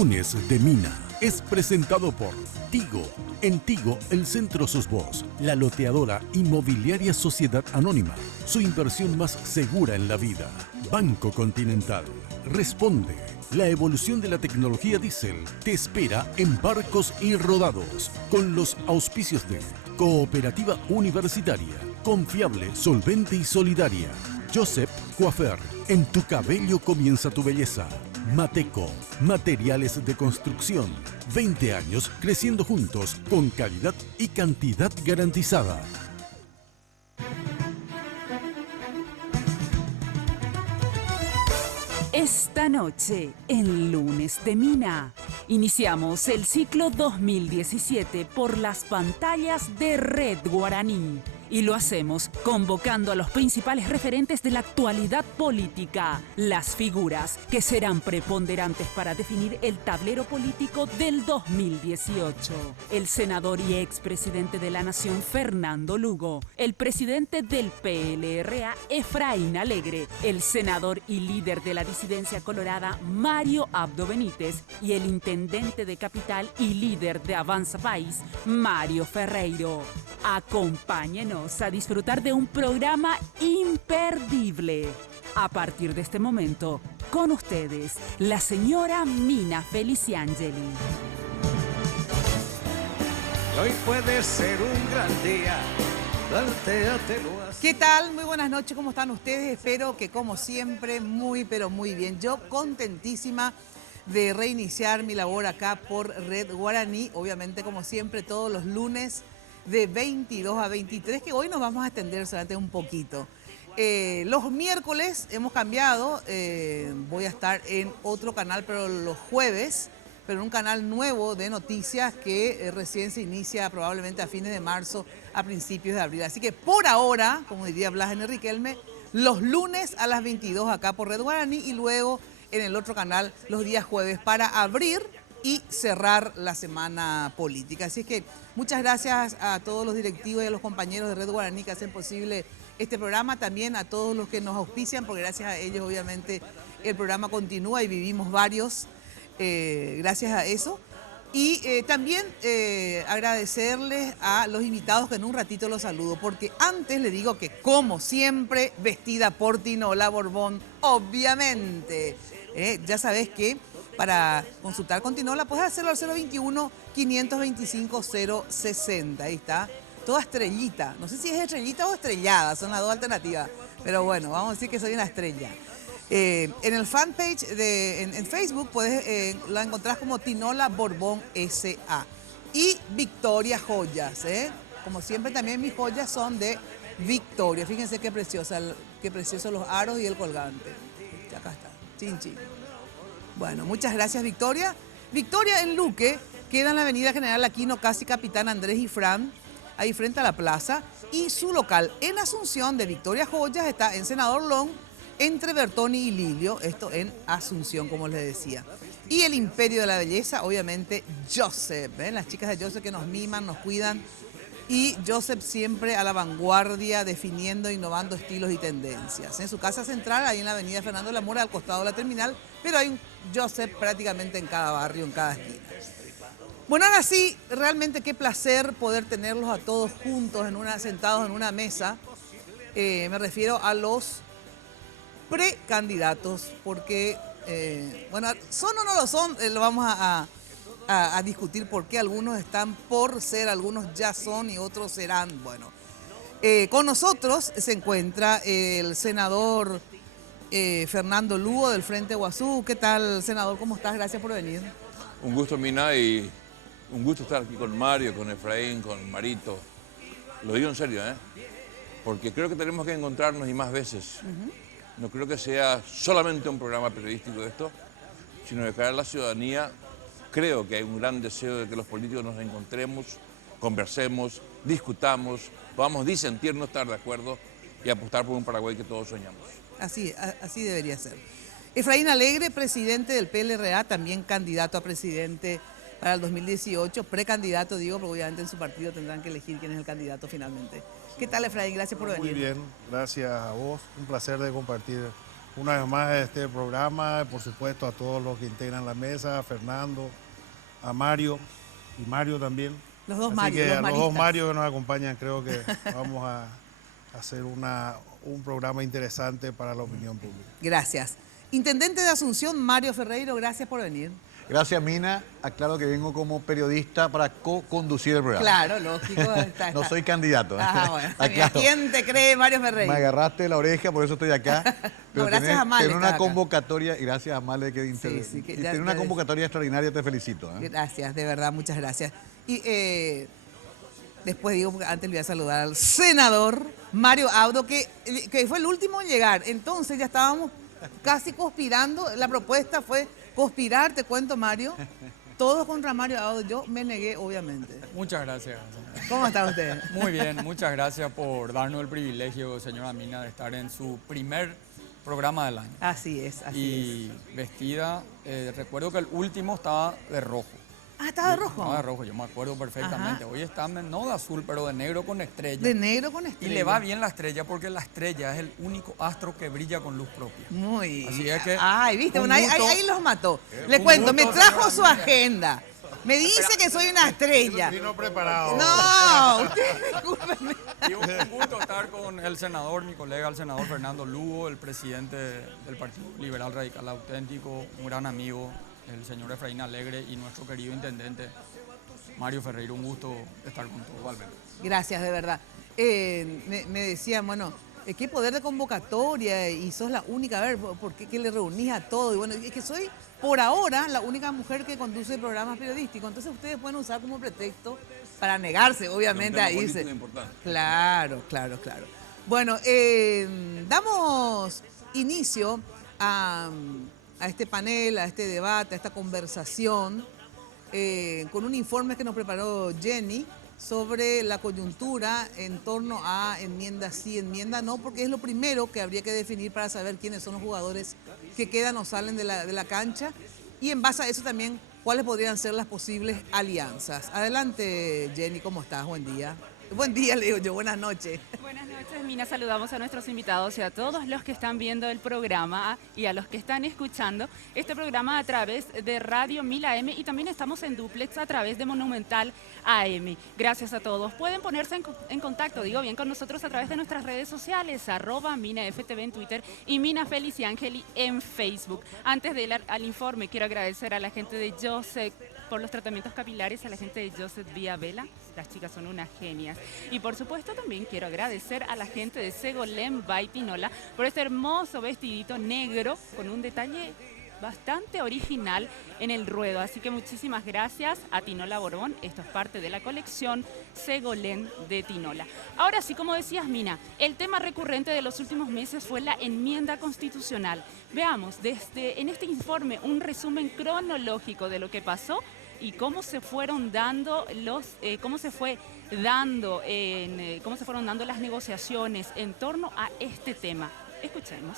Lunes de Mina es presentado por Tigo. En Tigo, el centro sos vos, la loteadora inmobiliaria Sociedad Anónima. Su inversión más segura en la vida. Banco Continental. Responde. La evolución de la tecnología diésel te espera en Barcos y Rodados. Con los auspicios de Cooperativa Universitaria. Confiable, solvente y solidaria. Joseph Coiffeur. En tu cabello comienza tu belleza. Mateco, materiales de construcción. 20 años creciendo juntos con calidad y cantidad garantizada. Esta noche, en Lunes de Mina, iniciamos el ciclo 2017 por las pantallas de Red Guaraní. Y lo hacemos convocando a los principales referentes de la actualidad política, las figuras que serán preponderantes para definir el tablero político del 2018. El senador y expresidente de la Nación, Fernando Lugo, el presidente del PLRA, Efraín Alegre, el senador y líder de la disidencia colorada, Mario Abdo Benítez, y el intendente de Capital y líder de Avanza País, Mario Ferreiro. Acompáñenos a disfrutar de un programa imperdible. A partir de este momento, con ustedes, la señora Mina Feliciangeli. Hoy puede ser un gran día, plantéatelo así. ¿Qué tal? Muy buenas noches, ¿cómo están ustedes? Espero que como siempre, muy pero muy bien. Yo contentísima de reiniciar mi labor acá por Red Guaraní, obviamente como siempre todos los lunes de 22 a 23, que hoy nos vamos a extender solamente un poquito. Los miércoles hemos cambiado, voy a estar en otro canal, pero los jueves, pero en un canal nuevo de noticias que recién se inicia probablemente a fines de marzo, a principios de abril. Así que por ahora, como diría Blas en Riquelme, los lunes a las 22 acá por Red Guaraní y luego en el otro canal los días jueves para abrir y cerrar la semana política. Así que muchas gracias a todos los directivos y a los compañeros de Red Guaraní que hacen posible este programa, también a todos los que nos auspician, porque gracias a ellos obviamente el programa continúa y vivimos varios, gracias a eso. Y también agradecerles a los invitados que en un ratito los saludo, porque antes les digo que como siempre, vestida por Tinola Borbón, obviamente. Ya sabes que para consultar con Tinola puedes hacerlo al 021-525-060. Ahí está. Toda estrellita. No sé si es estrellita o estrellada. Son las dos alternativas. Pero bueno, vamos a decir que soy una estrella. En el fanpage en Facebook la encontrás como Tinola Borbón S.A. Y Victoria Joyas. Como siempre también mis joyas son de Victoria. Fíjense qué preciosos los aros y el colgante. Acá está. Chin, chin. Bueno, muchas gracias, Victoria. Victoria en Luque queda en la avenida General Aquino, casi Capitán Andrés y Fran, ahí frente a la plaza. Y su local en Asunción de Victoria Joyas está en Senador Long, entre Bertoni y Lilio, esto en Asunción, como les decía. Y el Imperio de la Belleza, obviamente, Joseph. Las chicas de Joseph que nos miman, nos cuidan. Y Joseph siempre a la vanguardia, definiendo, innovando estilos y tendencias. En su casa central, ahí en la avenida Fernando de la Mora, al costado de la terminal, pero hay un Joseph prácticamente en cada barrio, en cada esquina. Bueno, ahora sí, realmente qué placer poder tenerlos a todos juntos, sentados en una mesa. Me refiero a los precandidatos, porque, bueno, son o no lo son, lo vamos a discutir por qué algunos están por ser, algunos ya son y otros serán. Bueno, con nosotros se encuentra el senador Fernando Lugo del Frente Guazú. ¿Qué tal, senador? ¿Cómo estás? Gracias por venir. Un gusto, Mina, y un gusto estar aquí con Mario, con Efraín, con Marito. Lo digo en serio, porque creo que tenemos que encontrarnos y más veces. No creo que sea solamente un programa periodístico esto, sino de cara a la ciudadanía. Creo que hay un gran deseo de que los políticos nos encontremos, conversemos, discutamos, podamos disentir, no estar de acuerdo y apostar por un Paraguay que todos soñamos. Así debería ser. Efraín Alegre, presidente del PLRA, también candidato a presidente para el 2018, precandidato, digo, porque obviamente en su partido tendrán que elegir quién es el candidato finalmente. ¿Qué tal, Efraín? Gracias por venir. Muy bien, gracias a vos. Un placer de compartir una vez más este programa, por supuesto a todos los que integran la mesa, a Fernando, a Mario y Mario también. Los dos Así Mario, que los a los dos maristas. Mario que nos acompañan, creo que vamos a hacer un programa interesante para la opinión pública. Gracias. Intendente de Asunción, Mario Ferreiro, gracias por venir. Gracias, Mina. Aclaro que vengo como periodista para co-conducir el programa. Claro, lógico. No soy candidato. Ah, bueno. Aclaro. ¿Quién te cree, Mario Ferreiro? Me agarraste la oreja, por eso estoy acá. No, gracias a Male tener una estás acá. convocatoria, y gracias a Male que Sí, sí, que y ya tener una te- convocatoria extraordinaria, te felicito. Gracias, de verdad, muchas gracias. Y después digo, porque antes le voy a saludar al senador Mario Audo, que fue el último en llegar. Entonces ya estábamos casi conspirando. La propuesta fue conspirar, te cuento, Mario. Todos contra Mario Audo. Yo me negué, obviamente. Muchas gracias. ¿Cómo está usted? Muy bien, muchas gracias por darnos el privilegio, señora Mina, de estar en su primer programa del año. Así es, así Y vestida, recuerdo que el último estaba de rojo. es. Ah, estaba de rojo. Estaba de rojo, yo me acuerdo perfectamente. Ajá. Hoy está no de azul, pero de negro con estrella. De negro con Y estrella. le va bien la estrella porque la estrella es el único astro que brilla con luz propia. Muy. Así es que, Ay, viste, un bueno, ahí, gusto. ahí los mató. Le Un cuento, me gusto, trajo señora su Mina. agenda. Me dice que soy una estrella. Vino preparado. No, usted discúlpeme. Y un gusto estar con el senador, mi colega, el senador Fernando Lugo, el presidente del Partido Liberal Radical Auténtico, un gran amigo, el señor Efraín Alegre, y nuestro querido intendente Mario Ferreiro. Un gusto estar con todos. Igualmente. Gracias, de verdad. Me decían, bueno, qué poder de convocatoria y sos la única, a ver, ¿por qué que le reunís a todo? Y bueno, es que soy, por ahora, la única mujer que conduce programas periodísticos. Entonces ustedes pueden usar como pretexto para negarse, obviamente, Es un tema a irse. político importante. Claro, claro, claro. Bueno, damos inicio a este panel, a este debate, a esta conversación, con un informe que nos preparó Jenny sobre la coyuntura en torno a enmienda sí, enmienda no, porque es lo primero que habría que definir para saber quiénes son los jugadores que quedan o salen de la cancha, y en base a eso también cuáles podrían ser las posibles alianzas. Adelante, Jenny, ¿cómo estás? Buen día. Buen día, le digo yo, buenas noches. Buenas noches, Mina. Saludamos a nuestros invitados y a todos los que están viendo el programa y a los que están escuchando este programa a través de Radio 1000 AM, y también estamos en duplex a través de Monumental AM. Gracias a todos. Pueden ponerse en contacto, digo bien, con nosotros a través de nuestras redes sociales, @MinaFTV en Twitter y Mina Felici Angeli en Facebook. Antes de ir al informe, quiero agradecer a la gente de Joseph por los tratamientos capilares, a la gente de Joseph Vía Vela. Las chicas son unas genias. Y por supuesto también quiero agradecer a la gente de Segolén by Tinola por este hermoso vestidito negro con un detalle bastante original en el ruedo. Así que muchísimas gracias a Tinola Borbón. Esto es parte de la colección Segolén de Tinola. Ahora sí, como decías, Mina, el tema recurrente de los últimos meses fue la enmienda constitucional. Veamos en este informe un resumen cronológico de lo que pasó y cómo se fueron dando cómo se fueron dando las negociaciones en torno a este tema. Escuchemos.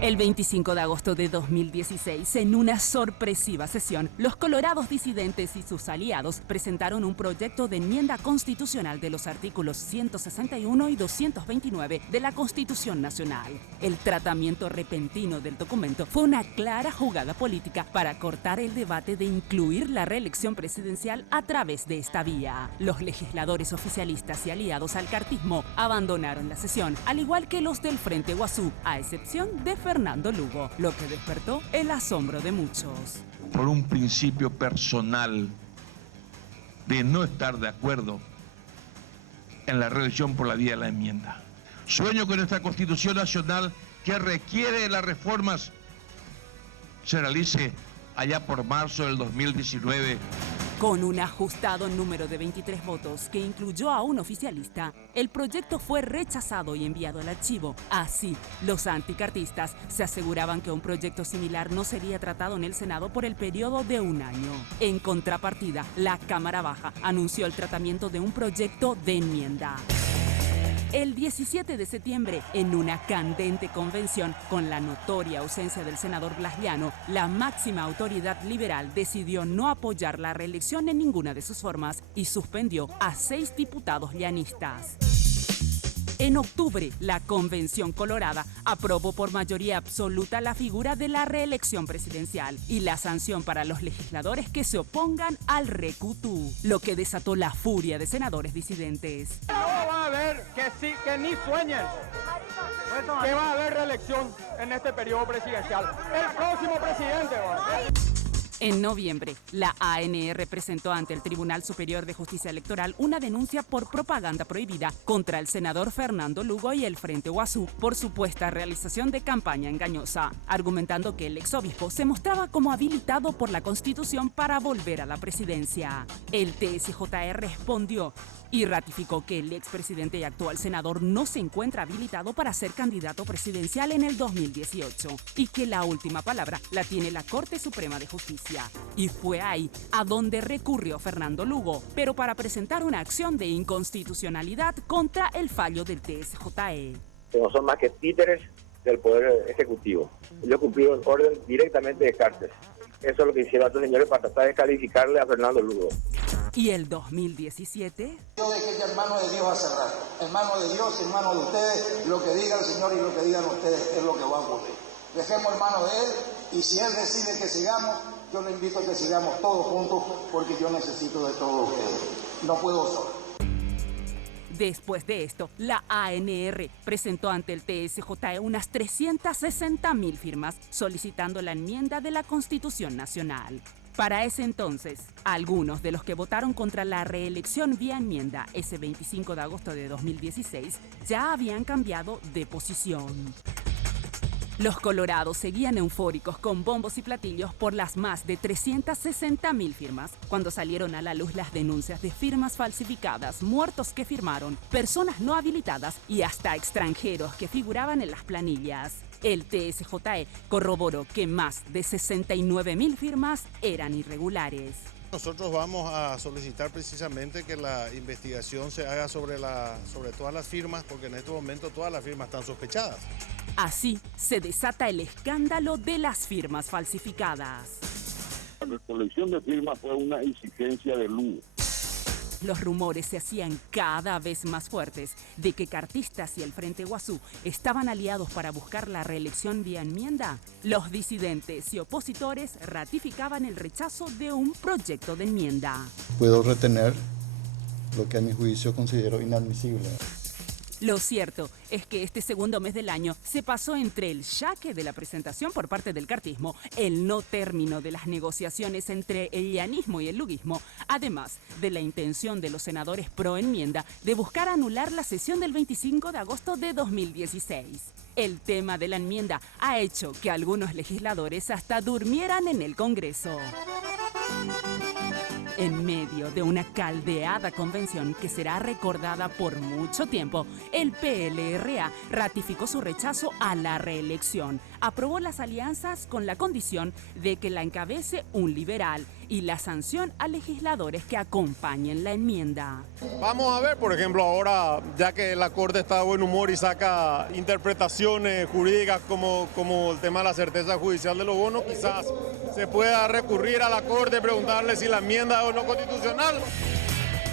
El 25 de agosto de 2016, en una sorpresiva sesión, los colorados disidentes y sus aliados presentaron un proyecto de enmienda constitucional de los artículos 161 y 229 de la Constitución Nacional. El tratamiento repentino del documento fue una clara jugada política para cortar el debate de incluir la reelección presidencial a través de esta vía. Los legisladores oficialistas y aliados al cartismo abandonaron la sesión, al igual que los del Frente Guazú, a excepción de Fernando Lugo, lo que despertó el asombro de muchos. Por un principio personal de no estar de acuerdo en la reelección por la vía de la enmienda. Sueño que nuestra Constitución Nacional, que requiere las reformas, se realice allá por marzo del 2019. Con un ajustado número de 23 votos que incluyó a un oficialista, el proyecto fue rechazado y enviado al archivo. Así, los anticartistas se aseguraban que un proyecto similar no sería tratado en el Senado por el periodo de un año. En contrapartida, la Cámara Baja anunció el tratamiento de un proyecto de enmienda. El 17 de septiembre, en una candente convención con la notoria ausencia del senador Blas Llano, la máxima autoridad liberal decidió no apoyar la reelección en ninguna de sus formas y suspendió a 6 diputados llanistas. En octubre, la Convención Colorada aprobó por mayoría absoluta la figura de la reelección presidencial y la sanción para los legisladores que se opongan al recutú, lo que desató la furia de senadores disidentes. No va a haber, que ni sueñen, que va a haber reelección en este periodo presidencial. El próximo presidente va a ser. En noviembre, la ANR presentó ante el Tribunal Superior de Justicia Electoral una denuncia por propaganda prohibida contra el senador Fernando Lugo y el Frente Guazú por supuesta realización de campaña engañosa, argumentando que el exobispo se mostraba como habilitado por la Constitución para volver a la presidencia. El TSJE respondió y ratificó que el expresidente y actual senador no se encuentra habilitado para ser candidato presidencial en el 2018 y que la última palabra la tiene la Corte Suprema de Justicia. Y fue ahí a donde recurrió Fernando Lugo, pero para presentar una acción de inconstitucionalidad contra el fallo del TSJE. Que no son más que títeres del Poder Ejecutivo. Ellos cumplieron orden directamente de cárcel. Eso es lo que hicieron estos señores para tratar de calificarle a Fernando Lugo. ¿Y el 2017? Yo dejé ya en manos de Dios a cerrar. En manos de Dios, en manos de ustedes, lo que diga el Señor y lo que digan ustedes es lo que va a ocurrir. Dejemos en manos de Él y si Él decide que sigamos, yo le invito a que sigamos todos juntos porque yo necesito de todos ustedes. No puedo solo. Después de esto, la ANR presentó ante el TSJE unas 360.000 firmas solicitando la enmienda de la Constitución Nacional. Para ese entonces, algunos de los que votaron contra la reelección vía enmienda ese 25 de agosto de 2016 ya habían cambiado de posición. Los colorados seguían eufóricos con bombos y platillos por las más de 360.000 firmas cuando salieron a la luz las denuncias de firmas falsificadas, muertos que firmaron, personas no habilitadas y hasta extranjeros que figuraban en las planillas. El TSJE corroboró que más de 69.000 firmas eran irregulares. Nosotros vamos a solicitar precisamente que la investigación se haga sobre todas las firmas, porque en este momento todas las firmas están sospechadas. Así se desata el escándalo de las firmas falsificadas. La recolección de firmas fue una exigencia de Lugo. Los rumores se hacían cada vez más fuertes de que cartistas y el Frente Guazú estaban aliados para buscar la reelección vía enmienda. Los disidentes y opositores ratificaban el rechazo de un proyecto de enmienda. Puedo retener lo que a mi juicio considero inadmisible. Lo cierto es que este segundo mes del año se pasó entre el yaque de la presentación por parte del cartismo, el no término de las negociaciones entre el llanismo y el luguismo, además de la intención de los senadores pro enmienda de buscar anular la sesión del 25 de agosto de 2016. El tema de la enmienda ha hecho que algunos legisladores hasta durmieran en el Congreso. En medio de una caldeada convención que será recordada por mucho tiempo, el PLRA ratificó su rechazo a la reelección, aprobó las alianzas con la condición de que la encabece un liberal y la sanción a legisladores que acompañen la enmienda. Vamos a ver, por ejemplo, ahora, ya que la Corte está de buen humor y saca interpretaciones jurídicas como el tema de la certeza judicial de los bonos, quizás se pueda recurrir a la Corte y preguntarle si la enmienda es o no constitucional.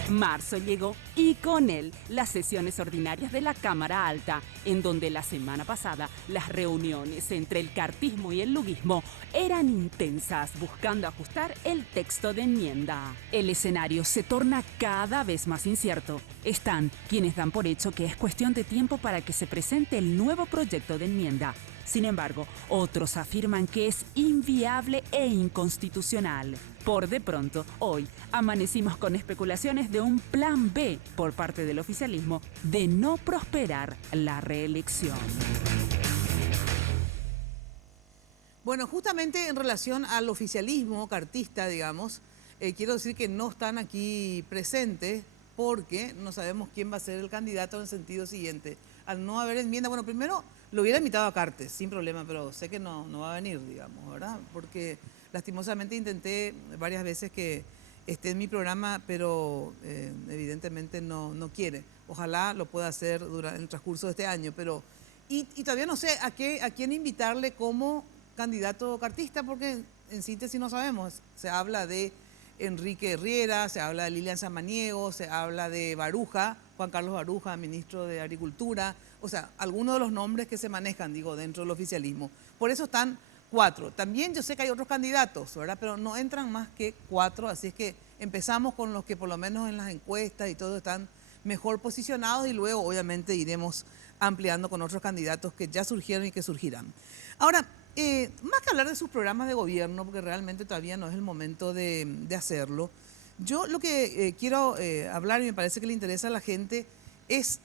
Marzo llegó y con él las sesiones ordinarias de la Cámara Alta, en donde la semana pasada las reuniones entre el cartismo y el luguismo eran intensas, buscando ajustar el texto de enmienda. El escenario se torna cada vez más incierto. Están quienes dan por hecho que es cuestión de tiempo para que se presente el nuevo proyecto de enmienda. Sin embargo, otros afirman que es inviable e inconstitucional. Por de pronto, hoy amanecimos con especulaciones de un plan B por parte del oficialismo de no prosperar la reelección. Bueno, justamente en relación al oficialismo cartista, digamos, quiero decir que no están aquí presentes porque no sabemos quién va a ser el candidato en el sentido siguiente. Al no haber enmienda, bueno, primero lo hubiera invitado a Cartes, sin problema, pero sé que no va a venir, digamos, ¿verdad? Porque lastimosamente intenté varias veces que esté en mi programa, pero evidentemente no quiere. Ojalá lo pueda hacer durante el transcurso de este año, pero y todavía no sé a quién invitarle como candidato cartista, porque en síntesis no sabemos. Se habla de Enrique Riera, se habla de Lilian Samaniego, se habla de Baruja, Juan Carlos Baruja, ministro de Agricultura, o sea, algunos de los nombres que se manejan, digo, dentro del oficialismo. Por eso están 4. También yo sé que hay otros candidatos, ¿verdad? Pero no entran más que 4, así es que empezamos con los que por lo menos en las encuestas y todo están mejor posicionados y luego obviamente iremos ampliando con otros candidatos que ya surgieron y que surgirán. Ahora, más que hablar de sus programas de gobierno, porque realmente todavía no es el momento de hacerlo, yo lo que quiero hablar y me parece que le interesa a la gente es,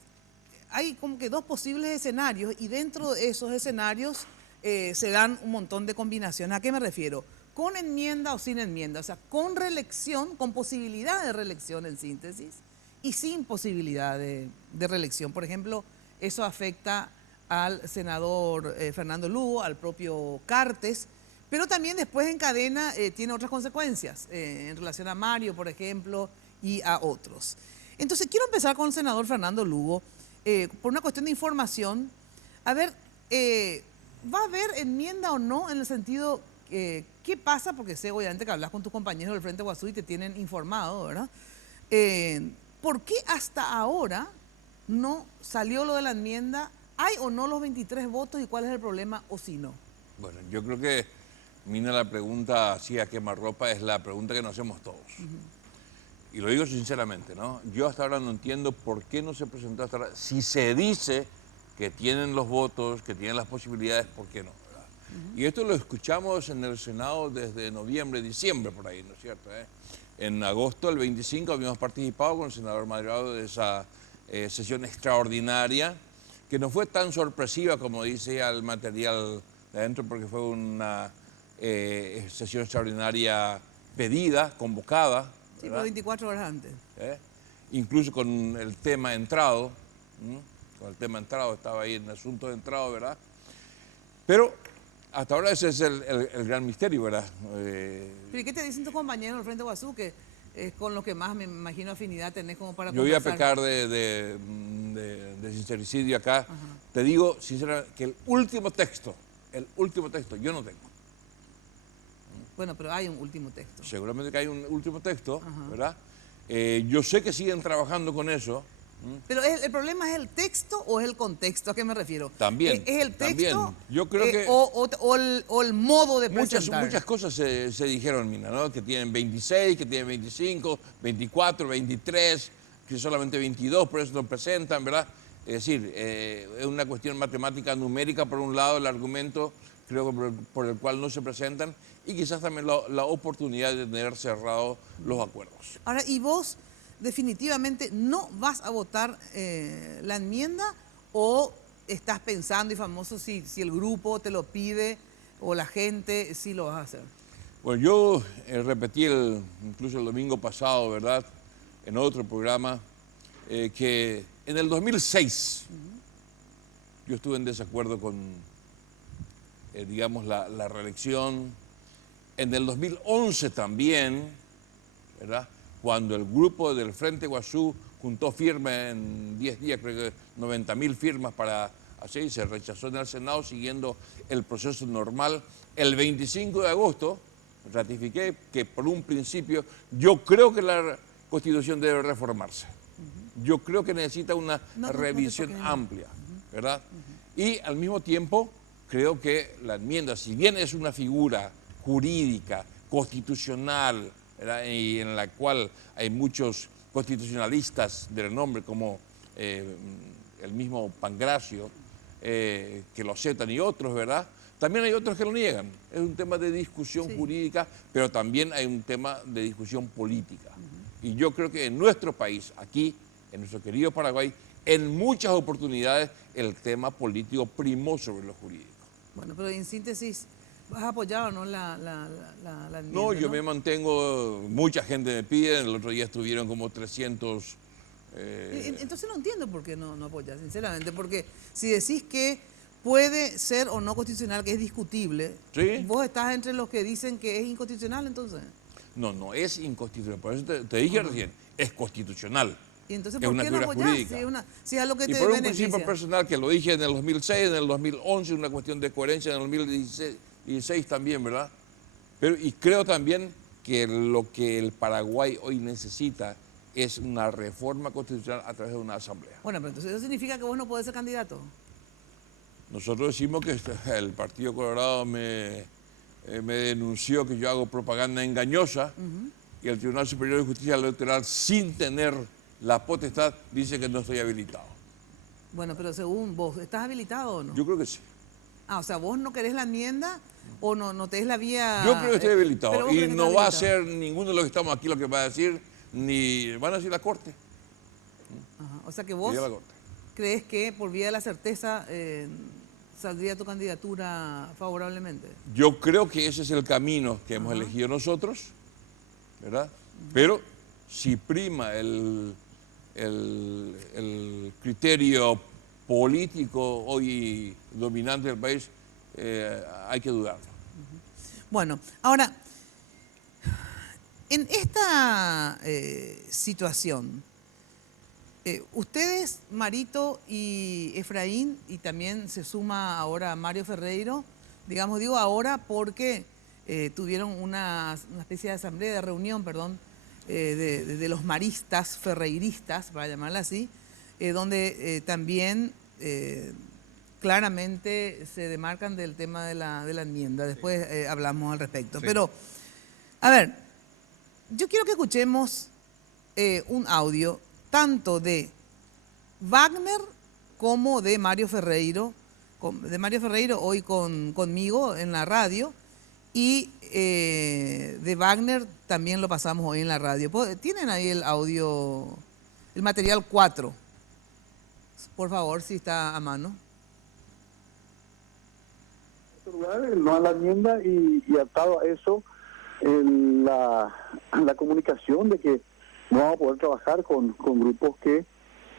hay como que 2 posibles escenarios y dentro de esos escenarios se dan un montón de combinaciones. ¿A qué me refiero? Con enmienda o sin enmienda, o sea, con reelección, con posibilidad de reelección en síntesis y sin posibilidad de reelección. Por ejemplo, eso afecta al senador Fernando Lugo, al propio Cartes, pero también después en cadena tiene otras consecuencias en relación a Mario, por ejemplo, y a otros. Entonces, quiero empezar con el senador Fernando Lugo, por una cuestión de información. A ver, ¿va a haber enmienda o no en el sentido, qué pasa? Porque sé obviamente que hablas con tus compañeros del Frente Guasú y te tienen informado, ¿verdad? ¿Por qué hasta ahora no salió lo de la enmienda? ¿Hay o no los 23 votos y cuál es el problema o si no? Bueno, yo creo que, Mina, la pregunta así a quemarropa es la pregunta que nos hacemos todos. Y lo digo sinceramente, ¿no? Yo hasta ahora no entiendo por qué no se presentó hasta ahora. Si se dice que tienen los votos, que tienen las posibilidades, ¿por qué no? ¿Verdad? Y esto lo escuchamos en el Senado desde noviembre, diciembre, por ahí, ¿no es cierto? En agosto del 25 habíamos participado con el senador Madrado de esa sesión extraordinaria, que no fue tan sorpresiva como dice el material de adentro, porque fue una sesión extraordinaria pedida, convocada. Sí, pero 24 horas antes. Incluso con el tema entrado, con el tema entrado, estaba ahí en el asunto de entrado, ¿verdad? Pero hasta ahora ese es el gran misterio, ¿verdad? ¿Pero qué te dicen tus compañeros del Frente Guasú, que es con los que más me imagino afinidad tenés como para Yo voy a conversar? pecar de sincericidio acá. Ajá. Te digo sinceramente que el último texto yo no tengo. Bueno, pero hay un último texto. Seguramente que hay un último texto, ¿verdad? Yo sé que siguen trabajando con eso. Pero ¿el problema es el texto o es el contexto? ¿A qué me refiero? También. ¿Es el texto? También. Yo creo que o el modo de presentar. Muchas cosas se dijeron, Mina, ¿no? Que tienen 26, que tienen 25, 24, 23, que solamente 22, por eso lo presentan, ¿verdad? Es decir, es una cuestión matemática numérica, por un lado, el argumento, creo que por el cual no se presentan, y quizás también la oportunidad de tener cerrados los acuerdos. Ahora, ¿y vos definitivamente no vas a votar la enmienda o estás pensando, y famoso, si el grupo te lo pide o la gente, si lo vas a hacer? Bueno, yo repetí incluso el domingo pasado, ¿verdad?, en otro programa, que en el 2006 yo estuve en desacuerdo con, digamos, la reelección. En el 2011 también, ¿verdad?, cuando el grupo del Frente Guasú juntó firmas en 10 días, creo que 90.000 firmas para hacer, y se rechazó en el Senado siguiendo el proceso normal. El 25 de agosto ratifiqué que por un principio yo creo que la Constitución debe reformarse. Yo creo que necesita una revisión amplia, ¿verdad? Y al mismo tiempo creo que la enmienda, si bien es una figura jurídica, constitucional, ¿verdad?, y en la cual hay muchos constitucionalistas de renombre como el mismo Pangracio, que lo aceptan, y otros, ¿verdad? También hay otros que lo niegan. Es un tema de discusión jurídica, pero también hay un tema de discusión política. Y yo creo que en nuestro país, aquí, en nuestro querido Paraguay, en muchas oportunidades el tema político primó sobre lo jurídico. Bueno, pero en síntesis, ¿vas a apoyar o no la enmienda? No, yo me mantengo, mucha gente me pide, el otro día estuvieron como 300... Entonces no entiendo por qué no apoyas, sinceramente, porque si decís que puede ser o no constitucional, que es discutible, ¿sí?, vos estás entre los que dicen que es inconstitucional, entonces. No es inconstitucional, por eso te dije recién, es constitucional. ¿Y entonces es por una qué no figura apoyás? jurídica. Si es algo que y te por un beneficia. principio personal que lo dije en el 2006, en el 2011, una cuestión de coherencia, en el 2016 también, ¿verdad? Y creo también que lo que el Paraguay hoy necesita es una reforma constitucional a través de una asamblea. Bueno, pero entonces eso significa que vos no podés ser candidato. Nosotros decimos que el Partido Colorado me denunció que yo hago propaganda engañosa y el Tribunal Superior de Justicia Electoral, sin tener la potestad, dice que no estoy habilitado. Bueno, pero según vos, ¿estás habilitado o no? Yo creo que sí. Ah, o sea, ¿vos no querés la enmienda o no te des la vía...? Yo creo que estoy habilitado y no va a habilitado. ser ninguno de los que estamos aquí lo que va a decir, ni van a decir la Corte. Ajá. O sea que vos crees que por vía de la certeza saldría tu candidatura favorablemente. Yo creo que ese es el camino que hemos elegido nosotros, ¿verdad? Pero si prima el criterio político hoy dominante del país, hay que dudarlo. Bueno, ahora, en esta situación, ustedes, Marito y Efraín, y también se suma ahora Mario Ferreiro, digamos, digo ahora porque tuvieron una especie de asamblea, de reunión, perdón, de los maristas, ferreiristas, para llamarla así, donde también claramente se demarcan del tema de la enmienda. Después hablamos al respecto. Sí. Pero, a ver, yo quiero que escuchemos un audio tanto de Wagner como de Mario Ferreiro. De Mario Ferreiro hoy conmigo en la radio, y de Wagner también lo pasamos hoy en la radio. ¿Tienen ahí el audio, el material 4? Por favor, si está a mano. No a la enmienda y atado a eso la comunicación de que no vamos a poder trabajar con grupos que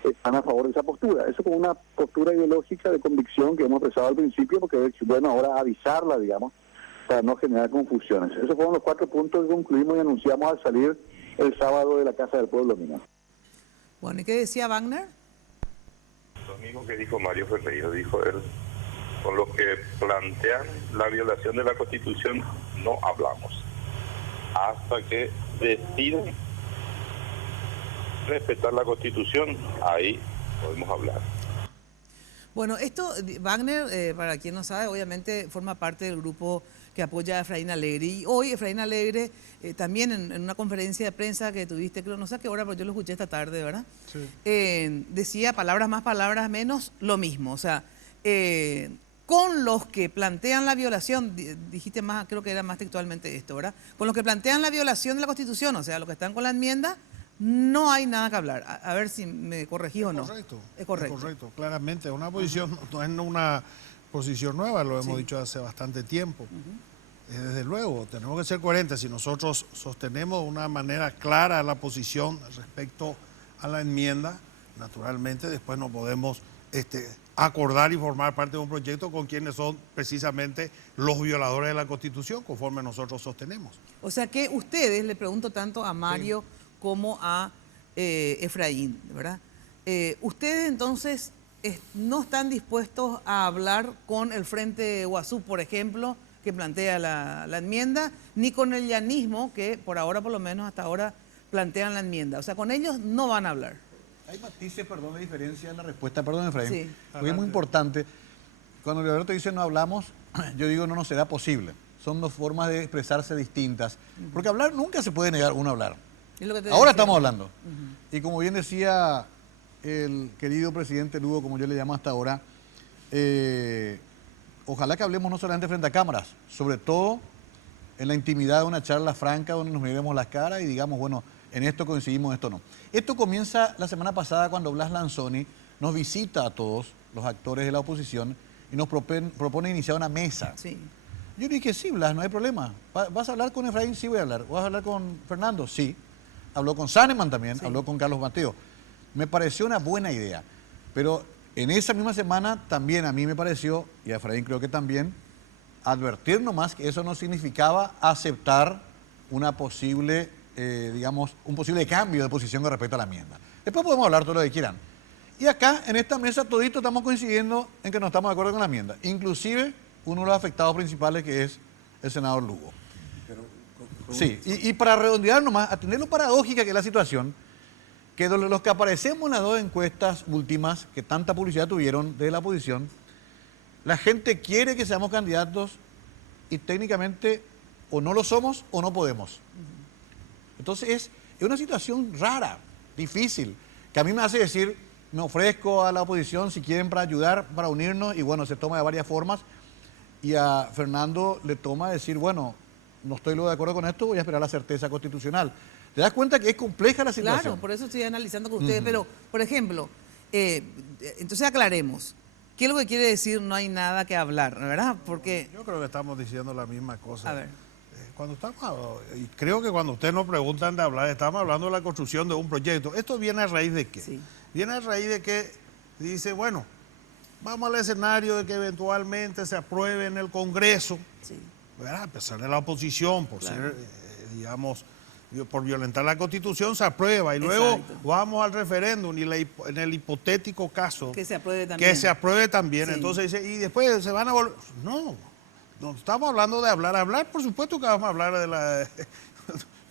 están a favor de esa postura. Eso como una postura ideológica de convicción que hemos expresado al principio, porque es bueno ahora avisarla, digamos, para no generar confusiones. Esos fueron los 4 puntos que concluimos y anunciamos al salir el sábado de la Casa del Pueblo, Mina. Bueno, ¿y qué decía Wagner? Lo mismo que dijo Mario Ferreiro, dijo él, con los que plantean la violación de la Constitución no hablamos, hasta que deciden respetar la Constitución, ahí podemos hablar. Bueno, esto, Wagner, para quien no sabe, obviamente forma parte del grupo que apoya a Efraín Alegre. Y hoy Efraín Alegre, también en una conferencia de prensa que tuviste, creo, no sé a qué hora, pero yo lo escuché esta tarde, ¿verdad? Sí. Decía palabras más, palabras menos, lo mismo. O sea, con los que plantean la violación, dijiste más, creo que era más textualmente esto, ¿verdad? Con los que plantean la violación de la Constitución, o sea, los que están con la enmienda, no hay nada que hablar. A ver si me corregís o no. Correcto. Es correcto. Es correcto, claramente. Una posición, no es una posición nueva, lo hemos dicho hace bastante tiempo. Desde luego, tenemos que ser coherentes. Si nosotros sostenemos de una manera clara la posición respecto a la enmienda, naturalmente después no podemos acordar y formar parte de un proyecto con quienes son precisamente los violadores de la Constitución, conforme nosotros sostenemos. O sea que ustedes, le pregunto tanto a Mario como a Efraín, ¿verdad? Ustedes entonces no están dispuestos a hablar con el Frente Guazú, por ejemplo, que plantea la enmienda, ni con el llanismo, que por ahora, por lo menos hasta ahora, plantean la enmienda. O sea, con ellos no van a hablar. Hay matices, perdón, de diferencia en la respuesta, perdón, Efraín. Sí. Porque es muy importante. Cuando Leonardo dice no hablamos, yo digo no nos será posible. Son 2 formas de expresarse distintas. Porque hablar nunca se puede negar uno a hablar. Ahora estamos hablando. Y como bien decía el querido presidente Lugo, como yo le llamo hasta ahora, ojalá que hablemos no solamente frente a cámaras, sobre todo en la intimidad de una charla franca donde nos miremos las caras y digamos, bueno, en esto coincidimos, en esto no. Esto comienza la semana pasada cuando Blas Lanzoni nos visita a todos los actores de la oposición y nos propone iniciar una mesa. Sí. Yo dije, sí, Blas, no hay problema. ¿Vas a hablar con Efraín? Sí, voy a hablar. ¿Vas a hablar con Fernando? Sí. Habló con Saneman también, habló con Carlos Mateo. Me pareció una buena idea, pero en esa misma semana también a mí me pareció, y a Efraín creo que también, advertir nomás que eso no significaba aceptar una posible, digamos, un posible cambio de posición con respecto a la enmienda. Después podemos hablar todo lo que quieran. Y acá, en esta mesa, toditos estamos coincidiendo en que no estamos de acuerdo con la enmienda. Inclusive, uno de los afectados principales, que es el senador Lugo. Sí, y para redondear nomás, atender lo paradójica que es la situación, que los que aparecemos en las dos encuestas últimas, que tanta publicidad tuvieron de la oposición, la gente quiere que seamos candidatos y técnicamente o no lo somos o no podemos. Entonces es una situación rara, difícil, que a mí me hace decir, me ofrezco a la oposición si quieren para ayudar, para unirnos, y bueno, se toma de varias formas, y a Fernando le toma decir, bueno, no estoy luego de acuerdo con esto, voy a esperar la certeza constitucional. ¿Te das cuenta que es compleja la situación? Claro, por eso estoy analizando con ustedes, pero, por ejemplo, entonces aclaremos. ¿Qué es lo que quiere decir no hay nada que hablar, verdad? Porque... Yo creo que estamos diciendo la misma cosa. A ver. Cuando estamos, y creo que cuando ustedes nos preguntan de hablar, estamos hablando de la construcción de un proyecto. ¿Esto viene a raíz de qué? Sí. Viene a raíz de que dice, bueno, vamos al escenario de que eventualmente se apruebe en el Congreso, ¿verdad? A pesar de la oposición, por ser, digamos, por violentar la Constitución, se aprueba y luego vamos al referéndum y en el hipotético caso que se apruebe también. Que se apruebe también. Sí. Entonces dice, y después se van a volver... No estamos hablando de hablar, por supuesto que vamos a hablar de la...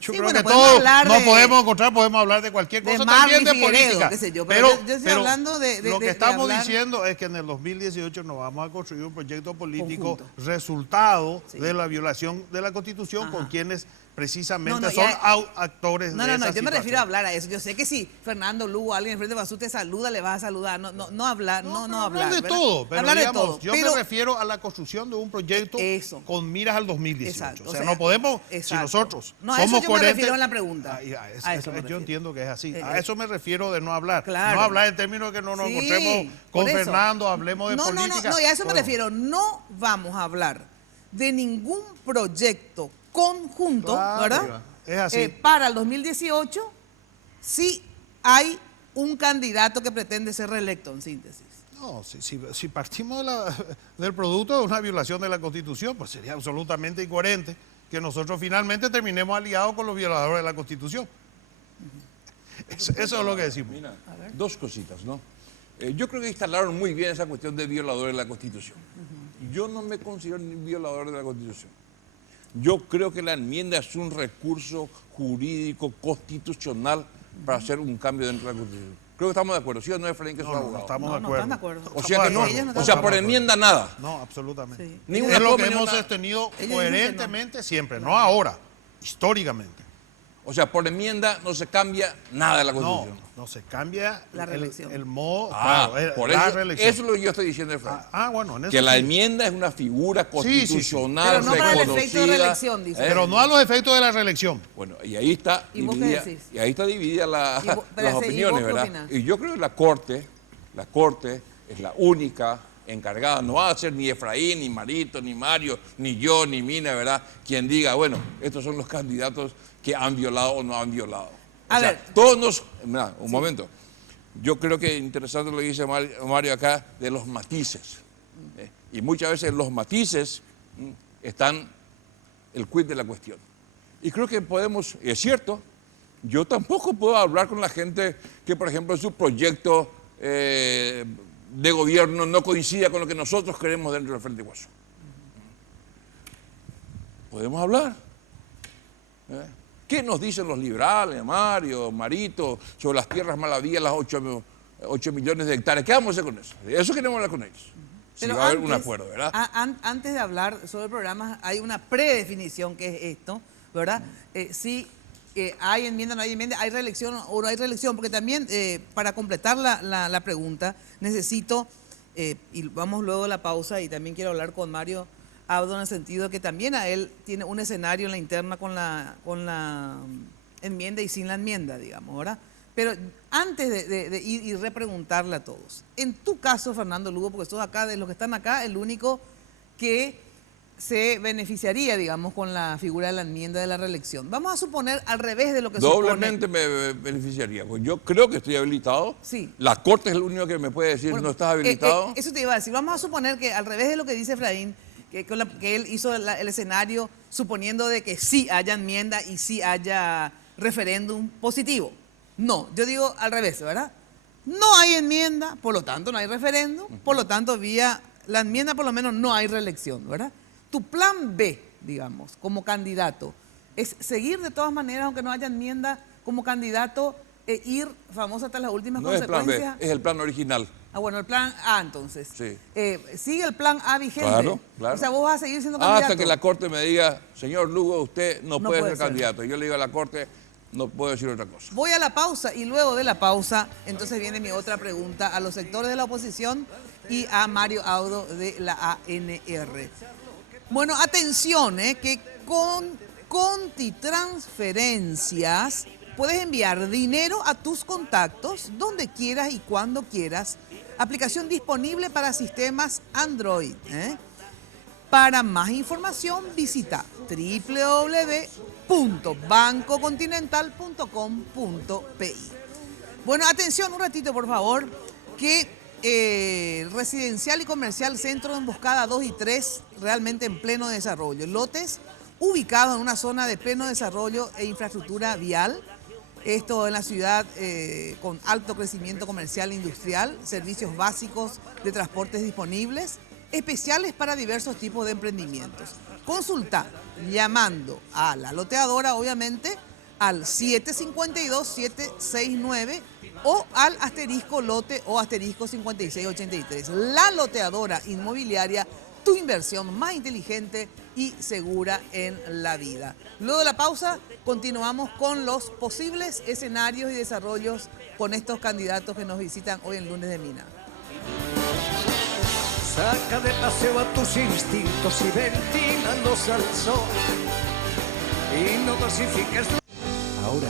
Yo creo que todos nos podemos encontrar, podemos hablar de cualquier cosa, también de política. Qué sé yo, pero yo estoy hablando de lo que estamos diciendo es que en el 2018 nos vamos a construir un proyecto político resultado de la violación de la Constitución con quienes precisamente son actores de esa yo me situación. refiero a hablar a eso. Yo sé que si Fernando Lugo, alguien enfrente de Basú te saluda, le vas a saludar, no hablar, no hablar. Hablar de ¿verdad? todo, pero hablar digamos, de todo. yo me refiero a la construcción de un proyecto con miras al 2018. Exacto, o sea, no podemos, si nosotros somos yo coherentes... me refiero en la pregunta. Yo entiendo que es así. A eso me refiero de no hablar. Claro. No hablar en términos de que no nos encontremos con Fernando, hablemos de política. No, y a eso me refiero. No vamos a hablar de ningún proyecto conjunto, ¿verdad? Es así. Para el 2018, si hay un candidato que pretende ser reelecto, en síntesis. No, si partimos del producto de una violación de la Constitución, pues sería absolutamente incoherente que nosotros finalmente terminemos aliados con los violadores de la Constitución. Eso es lo que decimos. Mira, dos cositas, ¿no? Yo creo que instalaron muy bien esa cuestión de violadores de la Constitución. Yo no me considero ni violador de la Constitución. Yo creo que la enmienda es un recurso jurídico constitucional para hacer un cambio dentro de la Constitución. Creo que estamos de acuerdo. ¿Sí o no, Efraín, que es abogado? No estamos de acuerdo. No están de acuerdo. O sea que no, o sea, por enmienda nada. No, absolutamente. Sí. Es lo que hemos sostenido coherentemente siempre, no ahora, históricamente. O sea, por enmienda no se cambia nada de la Constitución. No se cambia la reelección. El modo, por la eso, reelección. eso es lo que yo estoy diciendo, Efraín. Bueno, en eso que la sí. enmienda es una figura constitucional Pero no para el reconocida. efecto de reelección, dice. Pero no a los efectos de la reelección. Bueno, y ahí está ¿Y vos qué dividida, decís? y ahí está dividida las opiniones, ¿y vos qué ¿verdad? opinás? Y yo creo que la Corte es la única encargada, no va a ser ni Efraín, ni Marito, ni Mario, ni yo, ni Mina, ¿verdad? Quien diga, bueno, estos son los candidatos que han violado o no han violado. A ver. Todos nos... Mira, un momento. Yo creo que es interesante lo que dice Mario acá de los matices. Y muchas veces en los matices están el quid de la cuestión. Y creo que podemos, y es cierto, yo tampoco puedo hablar con la gente que, por ejemplo, su proyecto de gobierno no coincida con lo que nosotros queremos dentro del Frente Guasú. Podemos hablar. ¿Qué nos dicen los liberales, Mario, Marito, sobre las tierras malavías, las 8 millones de hectáreas? ¿Qué vamos a hacer con eso? Eso queremos hablar con ellos. Si va a haber un acuerdo, ¿verdad? Antes de hablar sobre el programa, hay una predefinición que es esto, ¿verdad? Si hay enmienda, no hay enmienda, hay reelección o no hay reelección, porque también para completar la pregunta necesito, y vamos luego a la pausa, y también quiero hablar con Mario Abdo en el sentido de que también a él tiene un escenario en la interna con la enmienda y sin la enmienda, digamos, ¿verdad? Pero antes de ir y repreguntarle a todos, en tu caso, Fernando Lugo, porque sos acá, de los que están acá, el único que se beneficiaría, digamos, con la figura de la enmienda de la reelección. Vamos a suponer al revés de lo que Doblemente me beneficiaría, porque yo creo que estoy habilitado. Sí. La Corte es el único que me puede decir no estás habilitado. Eso te iba a decir. Vamos a suponer que al revés de lo que dice Efraín, que él hizo el escenario suponiendo de que sí haya enmienda y sí haya referéndum positivo. No, yo digo al revés, ¿verdad? No hay enmienda, por lo tanto no hay referéndum, por lo tanto vía la enmienda por lo menos no hay reelección, ¿verdad? Tu plan B, digamos, como candidato, es seguir de todas maneras, aunque no haya enmienda, como candidato ir famoso hasta las últimas No es plan B, consecuencias. es el plan original. Ah, bueno, el plan A entonces. Sí. ¿Sigue el plan A vigente? Claro, claro. O sea, vos vas a seguir siendo candidato. Hasta que la Corte me diga, señor Lugo, usted no puede ser ser. candidato. Yo le digo a la Corte, no puedo decir otra cosa. Voy a la pausa y luego de la pausa, entonces viene mi otra pregunta a los sectores de la oposición y a Mario Audo de la ANR. Bueno, atención, que con Contitransferencias puedes enviar dinero a tus contactos donde quieras y cuando quieras. Aplicación disponible para sistemas Android. Para más información visita www.bancocontinental.com.pi. Bueno, atención un ratito por favor, que residencial y comercial Centro de Emboscada 2 y 3 realmente en pleno desarrollo. Lotes ubicados en una zona de pleno desarrollo e infraestructura vial. Esto en la ciudad con alto crecimiento comercial e industrial, servicios básicos de transportes disponibles, especiales para diversos tipos de emprendimientos. Consulta llamando a la loteadora, obviamente, al 752-769 o al asterisco lote o asterisco 5683. La loteadora inmobiliaria, tu inversión más inteligente y segura en la vida. Luego de la pausa, continuamos con los posibles escenarios y desarrollos con estos candidatos que nos visitan hoy en Lunes de Mina. Saca de paseo a tus instintos y ventílalos al sol. Y no dosifiques. Ahora,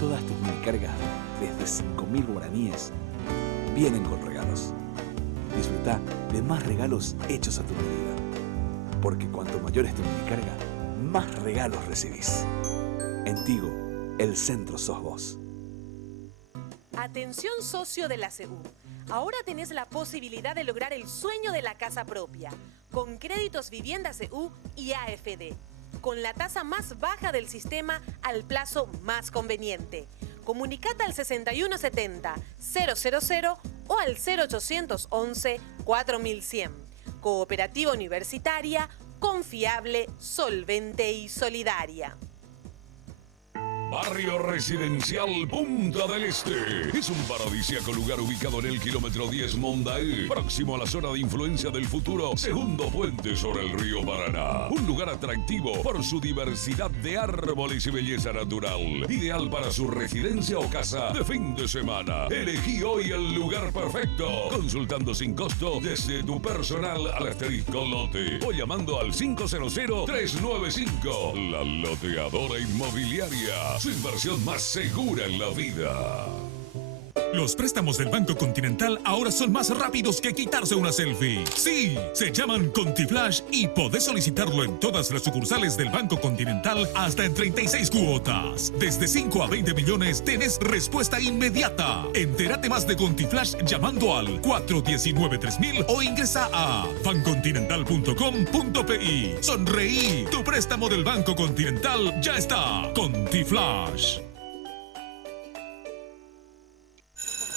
todas tus minicargas, desde 5.000 guaraníes, vienen con regalos. Disfruta de más regalos hechos a tu medida. Porque cuanto mayor es tu minicarga, más regalos recibís. En Tigo, el centro sos vos. Atención socio de la CEU. Ahora tenés la posibilidad de lograr el sueño de la casa propia, con créditos Vivienda CEU y AFD, con la tasa más baja del sistema al plazo más conveniente. Comunicate al 6170-000 o al 0811-4100. Cooperativa Universitaria, confiable, solvente y solidaria. Barrio Residencial Punta del Este. Es un paradisíaco lugar ubicado en el kilómetro 10 Mondael, próximo a la zona de influencia del futuro segundo puente sobre el río Paraná. Un lugar atractivo por su diversidad de árboles y belleza natural. Ideal para su residencia o casa de fin de semana. Elegí hoy el lugar perfecto, consultando sin costo desde tu personal al asterisco lote o llamando al 500-395. La Loteadora Inmobiliaria. Su inversión más segura en la vida. Los préstamos del Banco Continental ahora son más rápidos que quitarse una selfie. Sí, se llaman ContiFlash y podés solicitarlo en todas las sucursales del Banco Continental hasta en 36 cuotas. Desde 5 a 20 millones tenés respuesta inmediata. Entérate más de ContiFlash llamando al 419-3000 o ingresa a bancontinental.com.pi. Sonreí, tu préstamo del Banco Continental ya está. ContiFlash.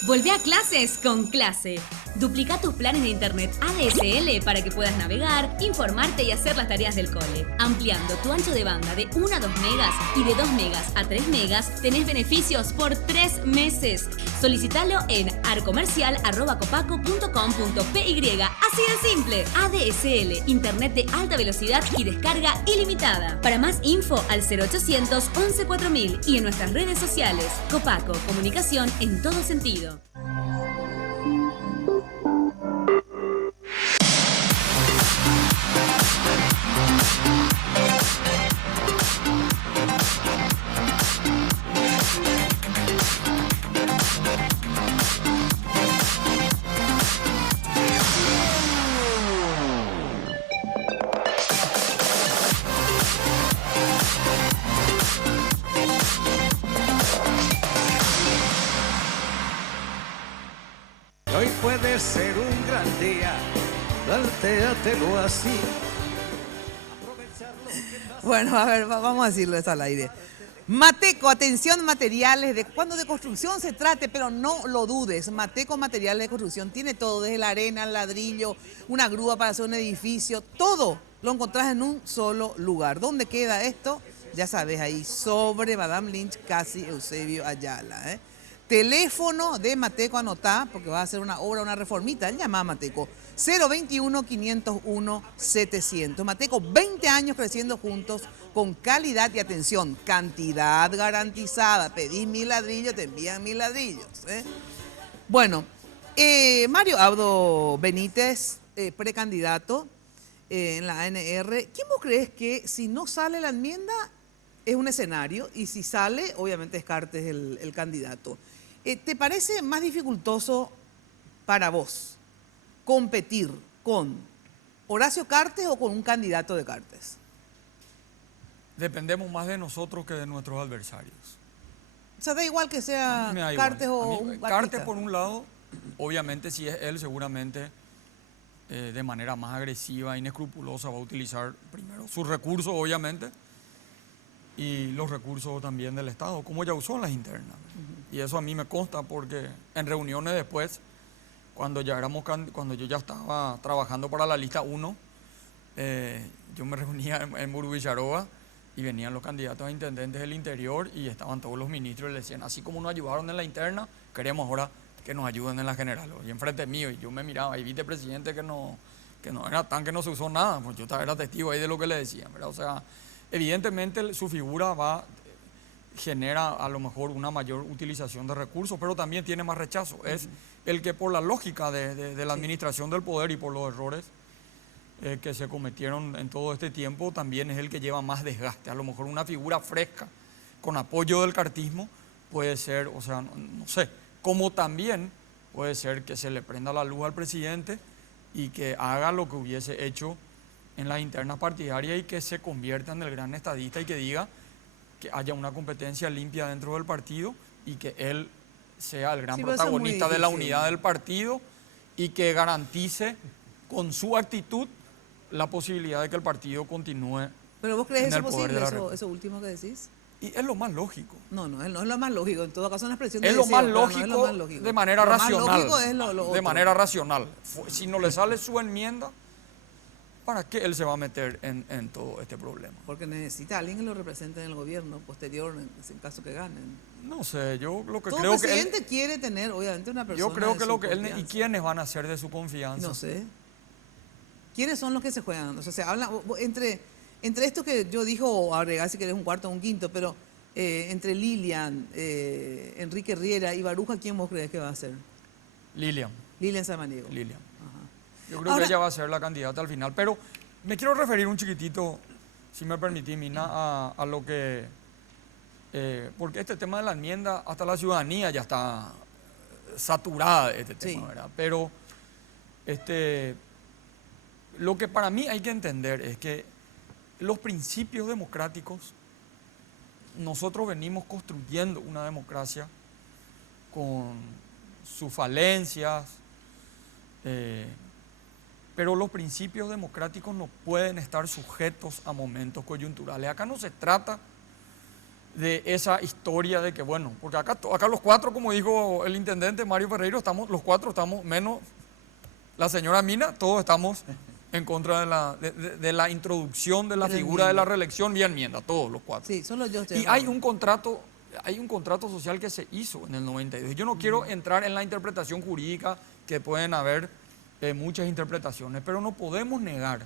Volvé a clases con Clase. Duplica tus planes de internet ADSL para que puedas navegar, informarte y hacer las tareas del cole. Ampliando tu ancho de banda de 1 a 2 megas y de 2 megas a 3 megas, tenés beneficios por 3 meses. Solicitalo en arcomercial@copaco.com.py. Así de simple. ADSL, internet de alta velocidad y descarga ilimitada. Para más info al 0800 11 4000 y en nuestras redes sociales. Copaco, comunicación en todo sentido. Hoy puede ser un gran día, plantéatelo así. Bueno, a ver, vamos a decirlo esto al aire. Mateco, atención, materiales, de cuando de construcción se trate, pero no lo dudes. Mateco Materiales de Construcción tiene todo, desde la arena, el ladrillo, una grúa para hacer un edificio, todo lo encontrás en un solo lugar. ¿Dónde queda esto? Ya sabes, ahí sobre Madame Lynch, casi Eusebio Ayala. Teléfono de Mateco, anotá, porque va a hacer una obra, una reformita. Él llama a Mateco. 021-501-700. Mateco, 20 años creciendo juntos con calidad y atención. Cantidad garantizada. Pedís 1000 ladrillos, te envían 1000 ladrillos. Bueno, Mario Abdo Benítez, precandidato en la ANR. ¿Quién vos crees que si no sale la enmienda es un escenario y si sale, obviamente Descartes el candidato? ¿Te parece más dificultoso para vos competir con Horacio Cartes o con un candidato de Cartes? Dependemos más de nosotros que de nuestros adversarios. O sea, da igual que sea Cartes o un Cartes, por un lado, obviamente si es él, seguramente de manera más agresiva, inescrupulosa, va a utilizar primero sus recursos, obviamente, y los recursos también del Estado, como ya usó en las internas. Y eso a mí me consta porque en reuniones después, cuando yo ya estaba trabajando para la lista 1, yo me reunía en Burubicharova y venían los candidatos a intendentes del interior y estaban todos los ministros y le decían, así como nos ayudaron en la interna, queremos ahora que nos ayuden en la general. Y enfrente mío, y yo me miraba, y vicepresidente que no era tan que no se usó nada, pues yo era testigo ahí de lo que le decían, ¿verdad? O sea, evidentemente su figura genera a lo mejor una mayor utilización de recursos, pero también tiene más rechazo. Es el que por la lógica de la administración del poder y por los errores que se cometieron en todo este tiempo, también es el que lleva más desgaste. A lo mejor una figura fresca, con apoyo del cartismo, puede ser, o sea, no sé, como también puede ser que se le prenda la luz al presidente y que haga lo que hubiese hecho en las internas partidarias y que se convierta en el gran estadista y que diga que haya una competencia limpia dentro del partido y que él sea el gran protagonista de la unidad del partido y que garantice con su actitud la posibilidad de que el partido continúe. ¿Pero vos crees eso posible, eso último que decís? Y es lo más lógico. No es lo más lógico. En todo caso, una expresión de es lo deseo, más lógico, no es lo más lógico. De manera racional. Lo más lógico es lo de manera racional. Si no le sale su enmienda, ¿para qué él se va a meter en todo este problema? Porque necesita a alguien que lo represente en el gobierno posterior, en caso que ganen. No sé, yo lo que todo creo que el presidente quiere tener, obviamente, una persona. Yo creo que lo que él y quiénes van a ser de su confianza. No sé. ¿Quiénes son los que se juegan? O sea, se habla entre esto que yo digo, agregar si querés un cuarto o un quinto, pero entre Lilian, Enrique Riera y Baruja, ¿quién vos crees que va a ser? Lilian Samaniego. Lilian. Yo creo que ella va a ser la candidata al final, pero me quiero referir un chiquitito, si me permitís, Mina, a lo que... porque este tema de la enmienda, hasta la ciudadanía ya está saturada de este tema, ¿verdad? Pero lo que para mí hay que entender es que los principios democráticos, nosotros venimos construyendo una democracia con sus falencias, pero los principios democráticos no pueden estar sujetos a momentos coyunturales. Acá no se trata de esa historia de que, bueno, porque acá los cuatro, como dijo el intendente Mario Ferreiro, los cuatro estamos, menos la señora Mina, todos estamos en contra de la introducción de la figura de la reelección vía enmienda, todos los cuatro. Sí, solo yo estoy. Y hay un contrato social que se hizo en el 92. Yo no quiero entrar en la interpretación jurídica, que pueden haber muchas interpretaciones, pero no podemos negar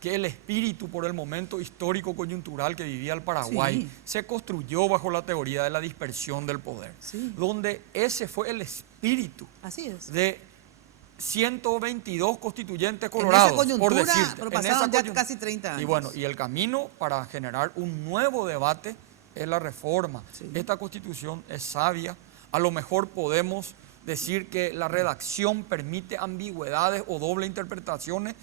que el espíritu por el momento histórico coyuntural que vivía el Paraguay se construyó bajo la teoría de la dispersión del poder, donde ese fue el espíritu de 122 constituyentes colorados, por decirte. Pero pasaron ya casi 30 años. Y bueno, y el camino para generar un nuevo debate es la reforma. Esta constitución es sabia. A lo mejor podemos decir que la redacción permite ambigüedades o doble interpretaciones,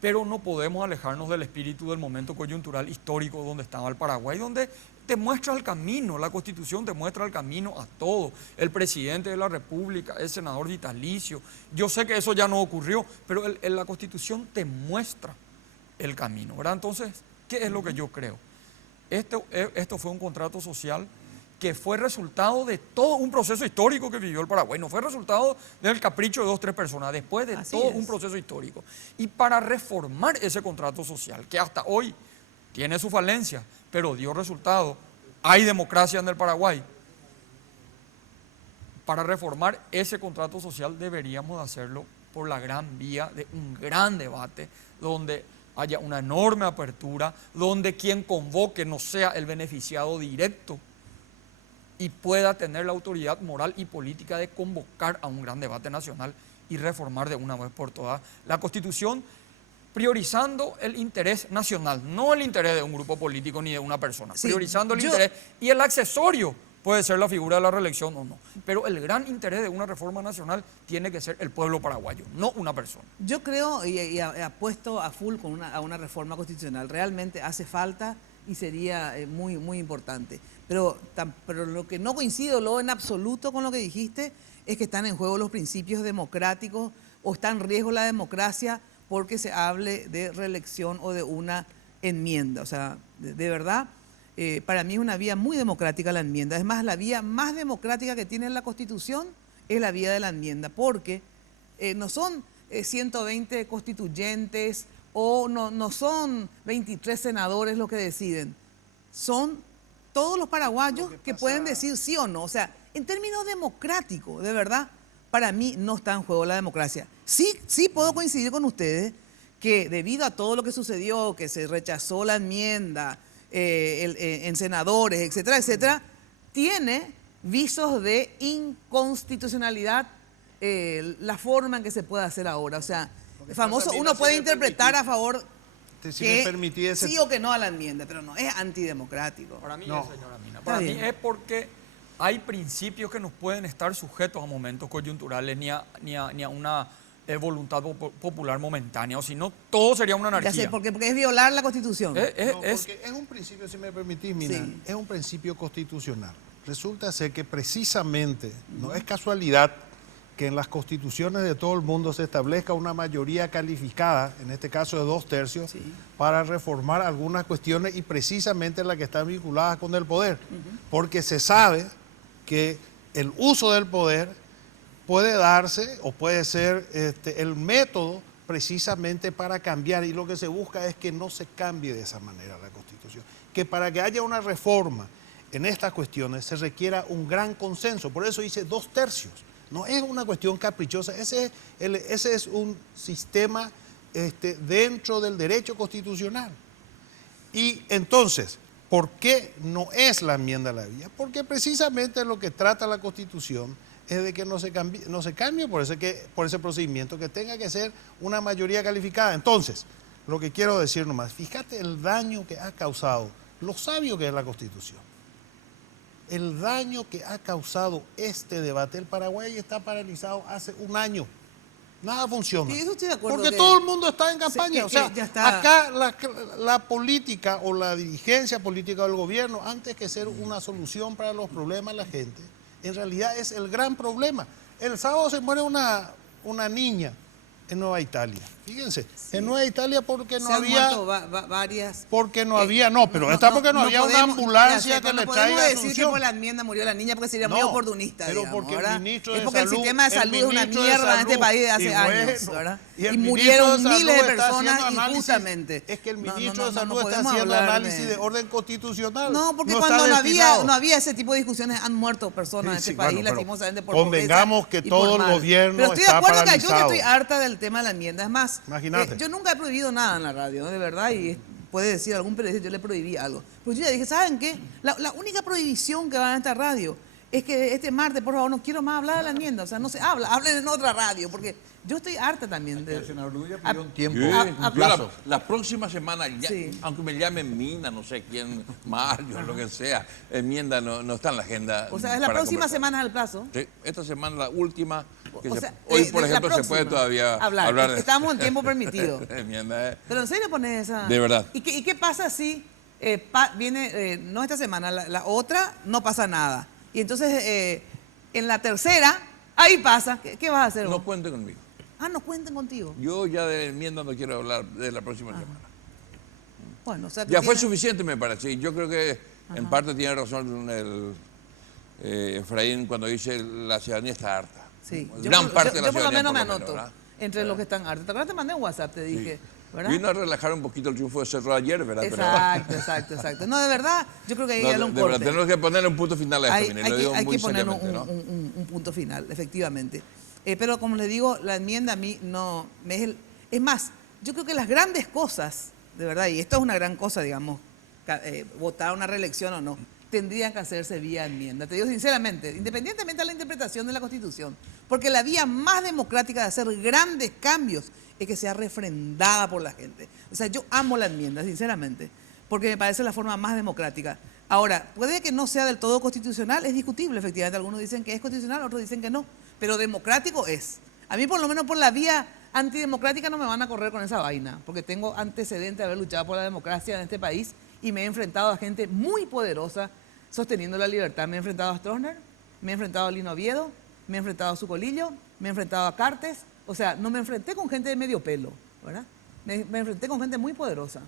pero no podemos alejarnos del espíritu del momento coyuntural histórico donde estaba el Paraguay, donde te muestra el camino, la Constitución te muestra el camino a todo. El presidente de la República, el senador vitalicio. Yo sé que eso ya no ocurrió, pero la Constitución te muestra el camino, ¿verdad? Entonces, ¿qué es lo que yo creo? Esto fue un contrato social que fue resultado de todo un proceso histórico que vivió el Paraguay. No fue resultado del capricho de 2 o 3 personas, después de todo un proceso histórico. Y para reformar ese contrato social, que hasta hoy tiene su falencia, pero dio resultado, hay democracia en el Paraguay. para reformar ese contrato social deberíamos hacerlo por la gran vía de un gran debate donde haya una enorme apertura, donde quien convoque no sea el beneficiado directo y pueda tener la autoridad moral y política de convocar a un gran debate nacional y reformar de una vez por todas la Constitución, priorizando el interés nacional, no el interés de un grupo político ni de una persona, Sí, priorizando el interés, y el accesorio puede ser la figura de la reelección o no, pero el gran interés de una reforma nacional tiene que ser el pueblo paraguayo, no una persona. Yo creo y apuesto a full a una reforma constitucional. Realmente hace falta y sería muy, muy importante. Pero lo que no coincido en absoluto con lo que dijiste es que están en juego los principios democráticos o está en riesgo la democracia porque se hable de reelección o de una enmienda. O sea, de verdad, para mí es una vía muy democrática la enmienda. Es más, la vía más democrática que tiene la Constitución es la vía de la enmienda, porque no son 120 constituyentes o no son 23 senadores los que deciden. Son todos los paraguayos que pueden decir sí o no. O sea, en términos democráticos, de verdad, para mí no está en juego la democracia. Sí puedo coincidir con ustedes que debido a todo lo que sucedió, que se rechazó la enmienda en senadores, etcétera, etcétera, tiene visos de inconstitucionalidad la forma en que se puede hacer ahora. O sea, famoso, uno puede interpretar a favor Si que me permitís sí o que no a la enmienda, pero no, es antidemocrático. Para mí no. es, señora Mina. Para mí es porque hay principios que nos pueden estar sujetos a momentos coyunturales ni a una voluntad popular momentánea, o si no, todo sería una anarquía. Ya sé, porque es violar la Constitución. Porque es un principio, si me permitís, Mina, Sí. es un principio constitucional. Resulta ser que precisamente, no es casualidad que en las constituciones de todo el mundo se establezca una mayoría calificada, en este caso de 2/3, para reformar algunas cuestiones y precisamente las que están vinculadas con el poder. Porque se sabe que el uso del poder puede darse o puede ser el método precisamente para cambiar, y lo que se busca es que no se cambie de esa manera la Constitución. Que para que haya una reforma en estas cuestiones se requiera un gran consenso, por eso dice 2/3. No es una cuestión caprichosa, ese es un sistema dentro del derecho constitucional. Y entonces, ¿por qué no es la enmienda a la vía? Porque precisamente lo que trata la Constitución es de que no se cambie por ese procedimiento, que tenga que ser una mayoría calificada. Entonces, lo que quiero decir nomás, fíjate el daño que ha causado, lo sabio que es la Constitución. El daño que ha causado este debate. El Paraguay está paralizado hace un año. Nada funciona. Sí, eso estoy de acuerdo. Porque todo el mundo está en campaña. Sí, o sea, ya está. acá la política o la dirigencia política del gobierno, antes que ser una solución para los problemas de la gente, en realidad es el gran problema. El sábado se muere una niña en Nueva Italia. Fíjense, en Nueva Italia porque no había... varias... Porque no había, pero esta porque no había una ambulancia que le traiga No podemos decir que Asunción. por la enmienda murió la niña porque sería muy oportunista, pero digamos, porque ¿verdad? el ministro es de porque Salud, el sistema de salud es una mierda en este país de hace años, ¿verdad? Y murieron ministro de miles de Salud está personas haciendo análisis. injustamente. Es que el ministro de no Salud está podemos haciendo hablar análisis de orden constitucional. No, porque No cuando está destinado. no había ese tipo de discusiones han muerto personas en este país, bueno, pero lastimosamente por convengamos pobreza que y por todo el mal. gobierno Pero estoy está de acuerdo que yo paralizado. estoy harta del tema de la enmienda. Es más, Imagínate. yo nunca he prohibido nada en la radio, ¿no? De verdad, y puede decir algún periodista, yo le prohibí algo. Pero yo ya dije, ¿saben qué? La única prohibición que va en esta radio es que este martes, por favor, no quiero más hablar de la enmienda. O sea, no se habla, hablen en otra radio, porque yo estoy harta también de... El senador Luya pidió un tiempo, Sí. un plazo. La próxima semana, aunque me llamen Mina, no sé quién, Mario, lo que sea, enmienda no está en la agenda. O sea, es la para próxima conversar. semana el plazo. Sí, esta semana la última. Que O sea, hoy, por de la ejemplo, se puede próxima todavía hablar. de... Estamos en tiempo permitido. enmienda, Pero en serio pones esa... De verdad. ¿Y qué pasa si viene, no esta semana, la otra, no pasa nada? Y entonces, en la tercera, ahí pasa. ¿Qué vas a hacer vos? No cuenten conmigo. Ah, no cuenten contigo. Yo ya de enmienda no quiero hablar de la próxima semana. Bueno, o sea, que Ya fue tiene- suficiente, me parece. Y yo creo que en parte tiene razón Efraín cuando dice la ciudadanía está harta. Sí. Gran parte de la yo por lo ciudadanía, menos me por lo anoto ¿verdad? entre los que están hartos. ¿Te acuerdas? Te mandé un WhatsApp, te dije. ¿Verdad? Vino a relajar un poquito el triunfo de Cerro ayer, ¿verdad? Exacto. No, No, de verdad, yo creo que hay que darle un de verdad, corte. tenemos que ponerle un punto final a esto, Hay mire, lo digo que muy poner seriamente, ¿no? un punto final, efectivamente. Pero como les digo, la enmienda a mí no... Es más, yo creo que las grandes cosas, de verdad, y esto es una gran cosa, digamos, votar una reelección o no, tendrían que hacerse vía enmienda. Te digo sinceramente, independientemente de la interpretación de la Constitución, porque la vía más democrática de hacer grandes cambios es que sea refrendada por la gente. O sea, yo amo la enmienda, sinceramente, porque me parece la forma más democrática. Ahora, puede que no sea del todo constitucional, es discutible, efectivamente. Algunos dicen que es constitucional, otros dicen que no, pero democrático es. A mí, por lo menos por la vía antidemocrática, no me van a correr con esa vaina, porque tengo antecedentes de haber luchado por la democracia en este país y me he enfrentado a gente muy poderosa sosteniendo la libertad. Me he enfrentado a Stroessner, me he enfrentado a Lino Oviedo, me he enfrentado a Zucolillo, me he enfrentado a Cartes. O sea, no me enfrenté con gente de medio pelo, ¿verdad? Me enfrenté con gente muy poderosa.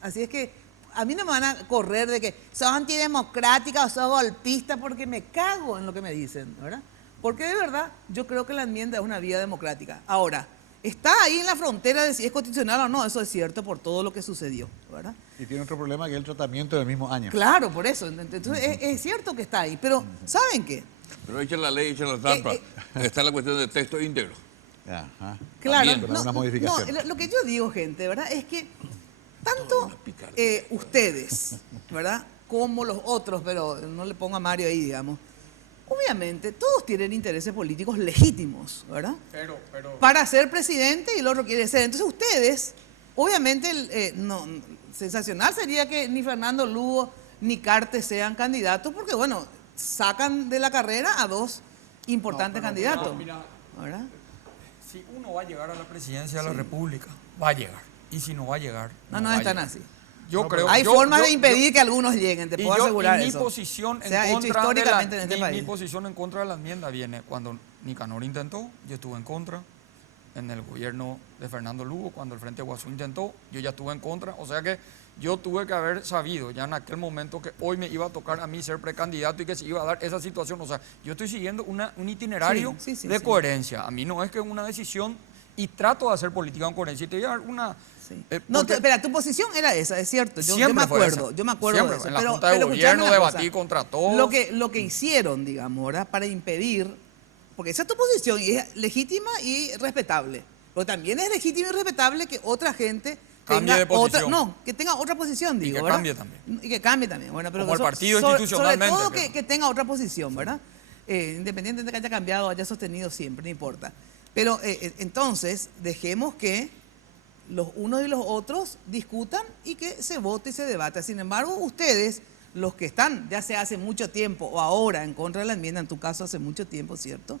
Así es que a mí no me van a correr de que sos antidemocrática o sos golpista, porque me cago en lo que me dicen, ¿verdad? Porque de verdad yo creo que la enmienda es una vía democrática. Ahora, está ahí en la frontera de si es constitucional o no, eso es cierto por todo lo que sucedió, ¿verdad? Y tiene otro problema que es el tratamiento del mismo año. Claro, por eso. Entonces es cierto que está ahí, pero ¿saben qué? Pero echen la ley, echen la trampa. Está la cuestión del texto íntegro. Ajá. Claro, También, lo que yo digo, gente, ¿verdad? Es que tanto ustedes, ¿verdad? Como los otros, pero no le pongo a Mario ahí, digamos. Obviamente, todos tienen intereses políticos legítimos, ¿verdad? Pero... Para ser presidente y el otro quiere ser. Entonces ustedes, obviamente, sensacional sería que ni Fernando Lugo ni Cartes sean candidatos, porque bueno, sacan de la carrera a dos importantes candidatos. Mira, ¿verdad? Si uno va a llegar a la presidencia de la República, va a llegar. Y si no va a llegar, no es tan así. Yo creo, hay formas de impedir que algunos lleguen, te puedo asegurar mi eso. Posición en se ha hecho históricamente en este país. Mi posición en contra de la enmienda viene cuando Nicanor intentó, yo estuve en contra. En el gobierno de Fernando Lugo, cuando el Frente Guasú intentó, yo ya estuve en contra. O sea que yo tuve que haber sabido ya en aquel momento que hoy me iba a tocar a mí ser precandidato y que se iba a dar esa situación. O sea, yo estoy siguiendo un itinerario de coherencia. A mí no es que una decisión, y trato de hacer política con coherencia. Y te voy a dar una... No, espera, tu posición era esa, es cierto. Yo me acuerdo de eso. En la Junta de Gobierno debatí contra todos. Lo que hicieron, digamos, ¿verdad? Para impedir, porque esa es tu posición y es legítima y respetable. Pero también es legítimo y respetable que otra gente tenga que tenga otra posición, digo, y que ¿verdad? cambie también. Y que cambie también. Bueno, pero como el partido institucionalmente. Sobre todo que tenga otra posición, ¿verdad? Independientemente de que haya cambiado, haya sostenido siempre, no importa. Pero entonces, dejemos que los unos y los otros discutan y que se vote y se debata. Sin embargo, ustedes, los que están ya sea hace mucho tiempo o ahora en contra de la enmienda, en tu caso hace mucho tiempo, ¿cierto?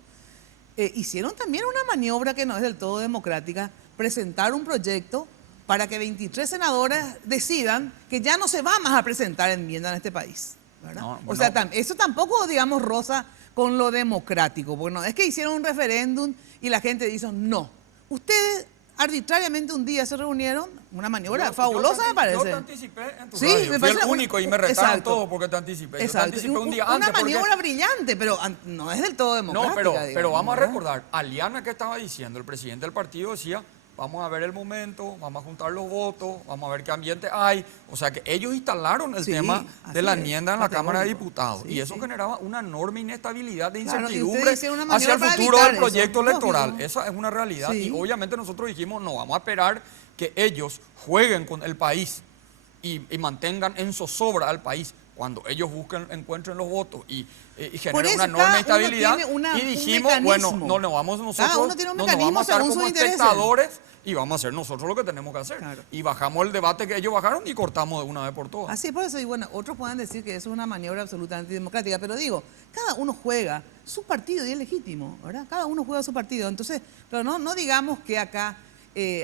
Hicieron también una maniobra que no es del todo democrática, presentar un proyecto para que 23 senadores decidan que ya no se va más a presentar enmienda en este país, ¿verdad? No, o sea, eso tampoco, digamos, roza con lo democrático, porque no es que hicieron un referéndum y la gente dice no. Ustedes arbitrariamente un día se reunieron, una maniobra fabulosa me parece. Yo te anticipé en tu radio, me parece el único y me retaron todo porque te anticipé. Yo te anticipé un día antes. Una maniobra brillante, pero no es del todo democrática. No, pero vamos a recordar, Aliana, que estaba diciendo, el presidente del partido decía, vamos a ver el momento, vamos a juntar los votos, vamos a ver qué ambiente hay. O sea que ellos instalaron el tema de la enmienda en la Cámara de Diputados. Y eso generaba una enorme inestabilidad de incertidumbre hacia el futuro del proyecto electoral. Esa es una realidad. Y obviamente nosotros dijimos, no, vamos a esperar que ellos jueguen con el país y mantengan en zozobra al país cuando ellos encuentren los votos y generen una enorme estabilidad. Y dijimos, bueno, no vamos nosotros, no vamos a estar como espectadores y vamos a hacer nosotros lo que tenemos que hacer. Claro. Y bajamos el debate que ellos bajaron y cortamos de una vez por todas. Así es, por eso, y bueno, otros puedan decir que eso es una maniobra absolutamente democrática, pero digo, cada uno juega su partido y es legítimo, ¿verdad? Cada uno juega su partido. Entonces, pero no digamos que acá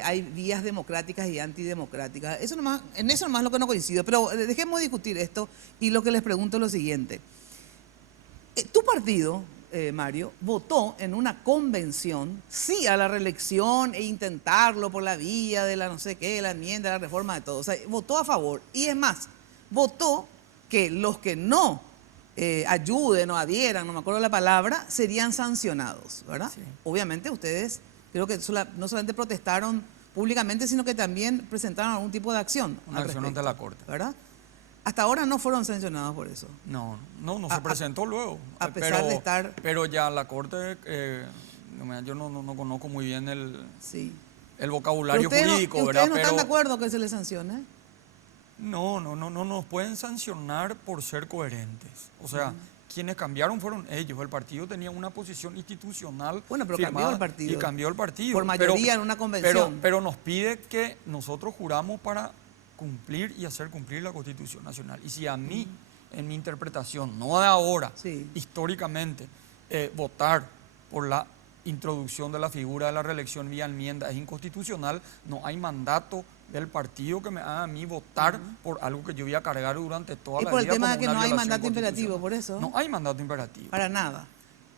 hay vías democráticas y antidemocráticas. En eso nomás lo que no coincido. Pero dejemos de discutir esto y lo que les pregunto es lo siguiente. Tu partido, Mario, votó en una convención sí a la reelección e intentarlo por la vía de la no sé qué, la enmienda, la reforma de todo. O sea, votó a favor. Y es más, votó que los que no ayuden o adhieran, no me acuerdo la palabra, serían sancionados, ¿verdad? Sí. Obviamente ustedes... Creo que no solamente protestaron públicamente, sino que también presentaron algún tipo de acción. Una acción ante la Corte. ¿Verdad? Hasta ahora no fueron sancionados por eso. No se presentó luego. A pesar de estar... Pero ya la Corte, yo no conozco muy bien el vocabulario jurídico, ¿verdad? ¿Ustedes no están de acuerdo que se les sancione? No nos pueden sancionar por ser coherentes. O sea, quienes cambiaron fueron ellos. El partido tenía una posición institucional pero firmada, cambió el partido. Y cambió el partido. Por mayoría en una convención. Pero nos pide que nosotros juramos para cumplir y hacer cumplir la Constitución Nacional. Y si a mí, en mi interpretación, no de ahora, históricamente, votar por la introducción de la figura de la reelección vía enmienda es inconstitucional, no hay mandato del partido que me haga a mí votar por algo que yo voy a cargar durante toda la vida. Y por el tema de que no hay mandato imperativo, por eso. No hay mandato imperativo. Para nada.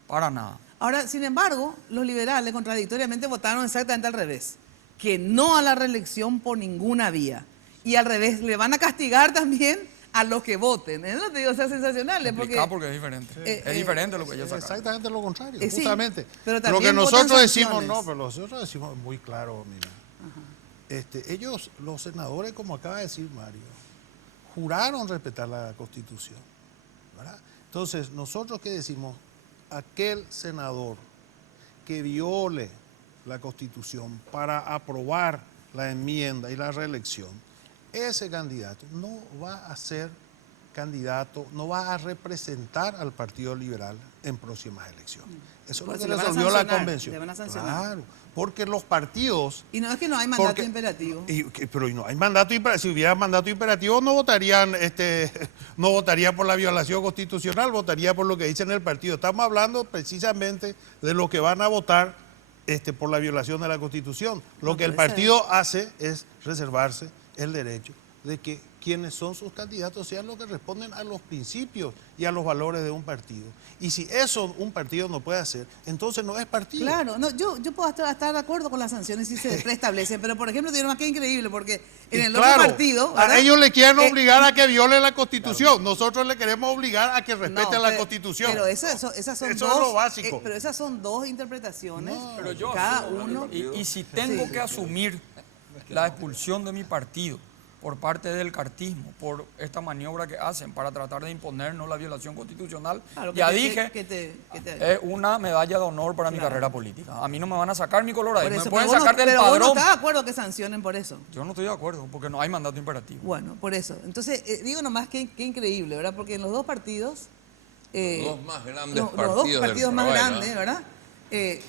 Para nada. Ahora, sin embargo, los liberales contradictoriamente votaron exactamente al revés. Que no a la reelección por ninguna vía. Y al revés, le van a castigar también a los que voten. No te digo, sea sensacional. Porque es diferente. Es diferente lo que ellos sacaron. Exactamente lo contrario, sí, justamente. Pero lo que nosotros decimos, nosotros decimos muy claro, mira. Ellos, los senadores, como acaba de decir Mario, juraron respetar la Constitución, ¿verdad? Entonces, nosotros ¿qué decimos? Aquel senador que viole la Constitución para aprobar la enmienda y la reelección, ese candidato no va a ser candidato, no va a representar al Partido Liberal en próximas elecciones. Eso es lo que resolvió la convención. Le van a sancionar. Claro, porque los partidos... Y no es que no hay mandato imperativo. Pero no hay mandato imperativo. Si hubiera mandato imperativo no votarían, no votaría por la violación constitucional, votaría por lo que dice en el partido. Estamos hablando precisamente de lo que van a votar por la violación de la Constitución. Lo que el partido hace es reservarse el derecho de que quienes son sus candidatos sean los que responden a los principios y a los valores de un partido. Y si eso un partido no puede hacer, entonces no es partido. Claro, no, yo puedo estar de acuerdo con las sanciones si se preestablecen, pero por ejemplo, tiene más que increíble, porque en el otro partido... ¿verdad? A ellos le quieren obligar a que violen la Constitución, nosotros le queremos obligar a que respeten la Constitución. Pero esas son eso dos, es lo básico. Pero esas son dos interpretaciones, pero yo cada uno... Y si tengo que asumir la expulsión de mi partido por parte del cartismo, por esta maniobra que hacen para tratar de imponernos la violación constitucional, ya dije, es una medalla de honor para mi carrera política. A mí no me van a sacar mi color ahí, me pueden sacar del padrón. Pero vos no estás de acuerdo que sancionen por eso. Yo no estoy de acuerdo, porque no hay mandato imperativo. Bueno, por eso. Entonces, digo nomás que increíble, ¿verdad? Porque en los dos partidos... los dos más grandes los dos partidos más grandes, ¿verdad?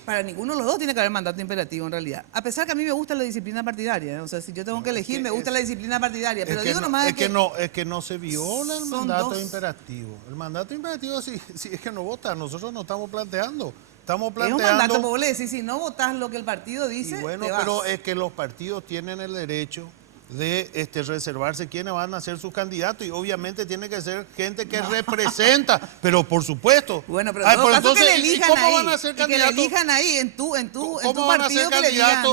Para ninguno de los dos tiene que haber mandato imperativo en realidad. A pesar que a mí me gusta la disciplina partidaria, o sea, si yo tengo que elegir, me gusta la disciplina partidaria. Pero digo nomás es que no se viola el mandato imperativo. El mandato imperativo sí es que no vota. Nosotros no estamos planteando. Estamos planteando. Es un mandato, porque vos le decís, si no votás lo que el partido dice, y bueno, te vas. pero es que los partidos tienen el derecho de reservarse quiénes van a ser sus candidatos y obviamente tiene que ser gente que representa, pero por supuesto. Bueno, pero en todo caso que le elijan ¿cómo ahí, van a ser candidatos? Que le elijan ahí en tu partido que le digan.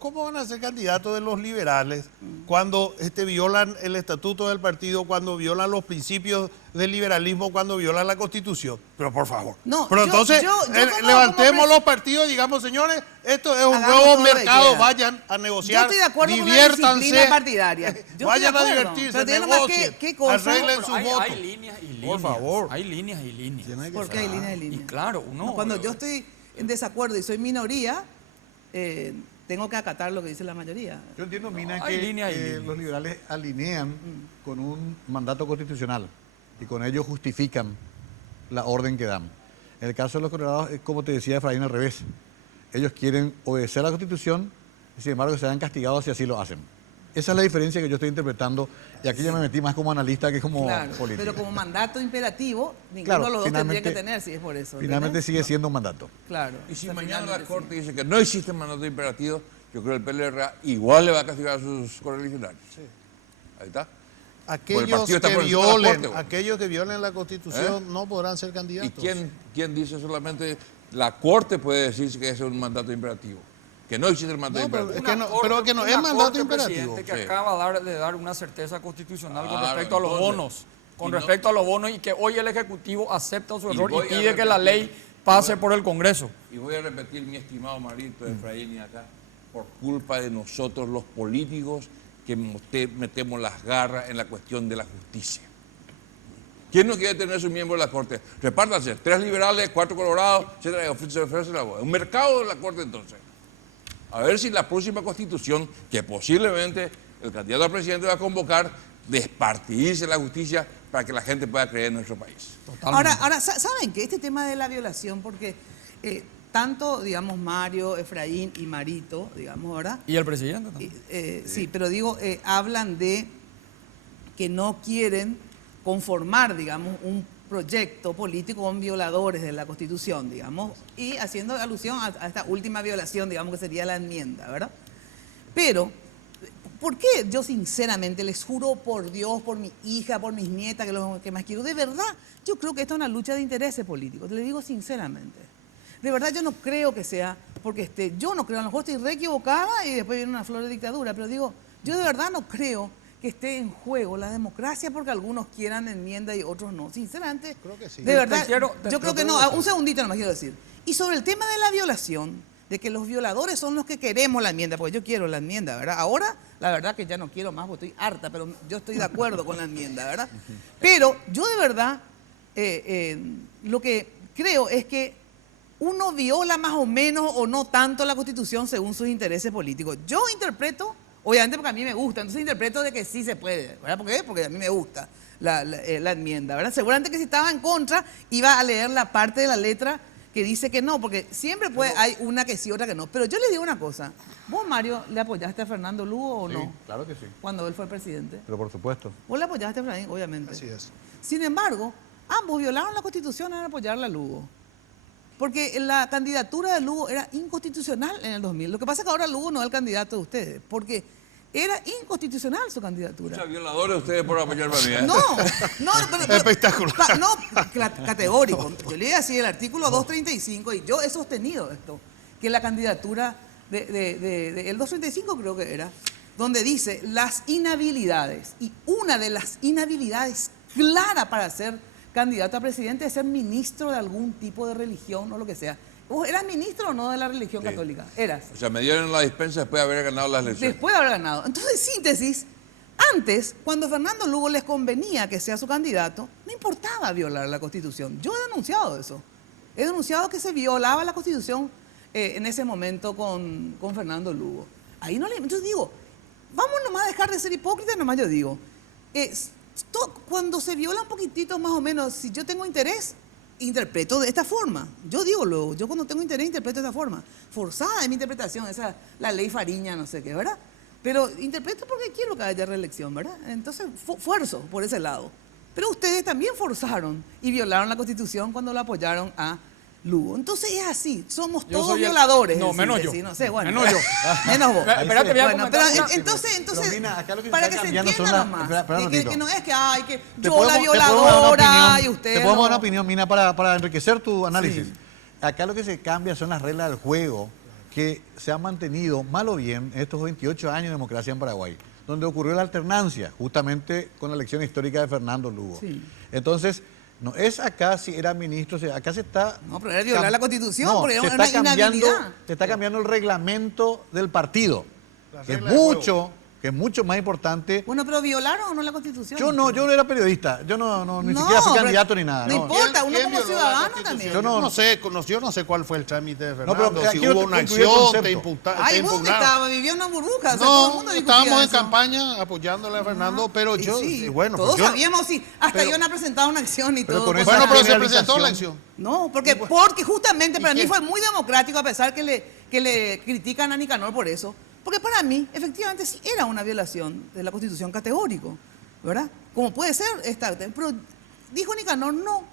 ¿Cómo van a ser candidatos de los liberales cuando violan el estatuto del partido, cuando violan los principios del liberalismo, cuando violan la Constitución? Pero por favor. No, pero entonces levantemos los partidos y digamos, señores, esto es un nuevo mercado, vayan a negociar, yo estoy de acuerdo diviértanse, con la disciplina partidaria. Vayan a divertirse, negocien, arreglen sus votos. Hay líneas y líneas. Por favor. Hay líneas y líneas. ¿Por qué hay líneas y líneas? Y claro, cuando yo estoy en desacuerdo y soy minoría, tengo que acatar lo que dice la mayoría. Yo entiendo, Mina, que los liberales alinean con un mandato constitucional y con ello justifican la orden que dan. En el caso de los colorados, es como te decía Efraín, al revés. Ellos quieren obedecer a la Constitución y sin embargo se han castigado si así lo hacen. Esa es la diferencia que yo estoy interpretando y aquí ya me metí más como analista que como político. Pero como mandato imperativo, ninguno de los dos tendría que tener, si es por eso. Finalmente sigue siendo un mandato. Claro. Y si mañana la Corte dice que no existe mandato imperativo, yo creo que el PLR igual le va a castigar a sus correligionarios. Sí. Ahí está. Aquellos que violen la Constitución no podrán ser candidatos. ¿Y quién dice solamente la Corte puede decir que ese es un mandato imperativo? Que no existe el mandato imperativo. Pero que no es mandato imperativo. Que acaba de dar una certeza constitucional con respecto a los bonos. Respecto a los bonos y que hoy el Ejecutivo acepta su error y pide que la ley pase por el Congreso. Y voy a repetir, mi estimado Marito, Efraín y acá, por culpa de nosotros los políticos que metemos las garras en la cuestión de la justicia. ¿Quién no quiere tener su miembro de la Corte? Repártanse, 3 liberales, 4 colorados, se ofrece la voz. Un mercado de la Corte entonces. A ver si la próxima Constitución, que posiblemente el candidato a presidente va a convocar, despartidice la justicia para que la gente pueda creer en nuestro país. Ahora, ¿saben qué? Este tema de la violación, porque tanto, digamos, Mario, Efraín y Marito, digamos, ahora... Y el presidente también. Sí, pero digo, hablan de que no quieren conformar, digamos, un proyecto político con violadores de la Constitución, digamos, y haciendo alusión a esta última violación, digamos, que sería la enmienda, ¿verdad? Pero, ¿por qué yo sinceramente les juro por Dios, por mi hija, por mis nietas, que lo que más quiero? De verdad, yo creo que esta es una lucha de intereses políticos, te lo digo sinceramente. De verdad yo no creo que sea, porque yo no creo, a lo mejor estoy re equivocada y después viene una flor de dictadura, pero digo, yo de verdad no creo que esté en juego la democracia porque algunos quieran enmienda y otros no. Sinceramente, creo que sí. De verdad, yo creo que no. Un segundito nomás quiero decir. Y sobre el tema de la violación, de que los violadores son los que queremos la enmienda, porque yo quiero la enmienda, ¿verdad? Ahora, la verdad que ya no quiero más porque estoy harta, pero yo estoy de acuerdo con la enmienda, ¿verdad? Pero yo de verdad, lo que creo es que uno viola más o menos o no tanto la Constitución según sus intereses políticos. Yo interpreto, obviamente porque a mí me gusta, entonces interpreto de que sí se puede, ¿verdad? ¿Por qué? Porque a mí me gusta la enmienda, ¿verdad? Seguramente que si estaba en contra iba a leer la parte de la letra que dice que no, porque siempre hay una que sí, otra que no. Pero yo les digo una cosa, ¿vos, Mario, le apoyaste a Fernando Lugo o no? Sí, claro que sí. Cuando él fue presidente. Pero por supuesto. Vos le apoyaste a Efraín, obviamente. Así es. Sin embargo, ambos violaron la Constitución en apoyarle a Lugo. Porque la candidatura de Lugo era inconstitucional en el 2000. Lo que pasa es que ahora Lugo no es el candidato de ustedes, porque era inconstitucional su candidatura. O sea, violadores ustedes por apoyarme a mí, ¿eh? No, espectacular. No, categórico. Yo leí así el artículo 235 y yo he sostenido esto, que la candidatura el 235 creo que era, donde dice las inhabilidades, y una de las inhabilidades clara para ser candidato a presidente es ser ministro de algún tipo de religión o lo que sea. ¿Vos eras ministro o no de la religión católica? Eras. O sea, me dieron la dispensa después de haber ganado las elecciones. Después de haber ganado. Entonces, en síntesis, antes, cuando Fernando Lugo les convenía que sea su candidato, no importaba violar la Constitución. Yo he denunciado eso. He denunciado que se violaba la Constitución en ese momento con Fernando Lugo. Ahí no le... Entonces digo, vamos nomás a dejar de ser hipócritas, nomás yo digo. Cuando se viola un poquitito más o menos, si yo tengo interés, interpreto de esta forma. Yo digo luego, yo cuando tengo interés interpreto de esta forma. Forzada es mi interpretación, esa la ley Fariña, no sé qué, ¿verdad? Pero interpreto porque quiero que haya reelección, ¿verdad? Entonces, fuerzo por ese lado. Pero ustedes también forzaron y violaron la Constitución cuando lo apoyaron a Lugo. Entonces es así, somos todos violadores. No, menos yo. Sí, no sé, bueno. Menos yo. Menos vos. Espérate, voy a bueno, pero comentar entonces Mira, acá lo que para está que se cambiando entienda son nomás. Espera, Que no es que, ay, que Te yo podemos- la te podemos dar una violadora opinión, y usted Te podemos dar una no. opinión, Mina, para enriquecer tu análisis. Sí. Acá lo que se cambia son las reglas del juego que se han mantenido, mal o bien, en estos 28 años de democracia en Paraguay, donde ocurrió la alternancia, justamente con la elección histórica de Fernando Lugo. Sí. Entonces, no es acá si era ministro, acá se está... No, pero era violar la Constitución, No, porque se era está una cambiando, inhabilidad. se está cambiando el reglamento del partido, que es regla del mucho más importante. Bueno, pero ¿violaron o no la Constitución? Yo no era periodista, yo ni No, siquiera fui pero candidato ni nada. no importa, uno como violó la ciudadano Constitución? también. Yo no sé cuál fue el trámite de No, Fernando, pero si quiero hubo una concluir el acción, concepto. te Ay, ¿vos dónde impugnaron. estaba? Vivía en una burbuja. O sea, todo el No, mundo discutía estábamos en eso. campaña apoyándole a Fernando, pero Y yo, sí, bueno, todos pues yo- sabíamos, sí. Hasta pero- yo no he presentado una acción y pero todo. con pues, esa Bueno, pero se generalización- presentó la acción. No, porque justamente para mí fue muy democrático, a pesar que le critican a Nicanor por eso. Porque para mí, efectivamente, sí era una violación de la Constitución categórico, ¿verdad? Como puede ser esta. Pero dijo Nicanor, no,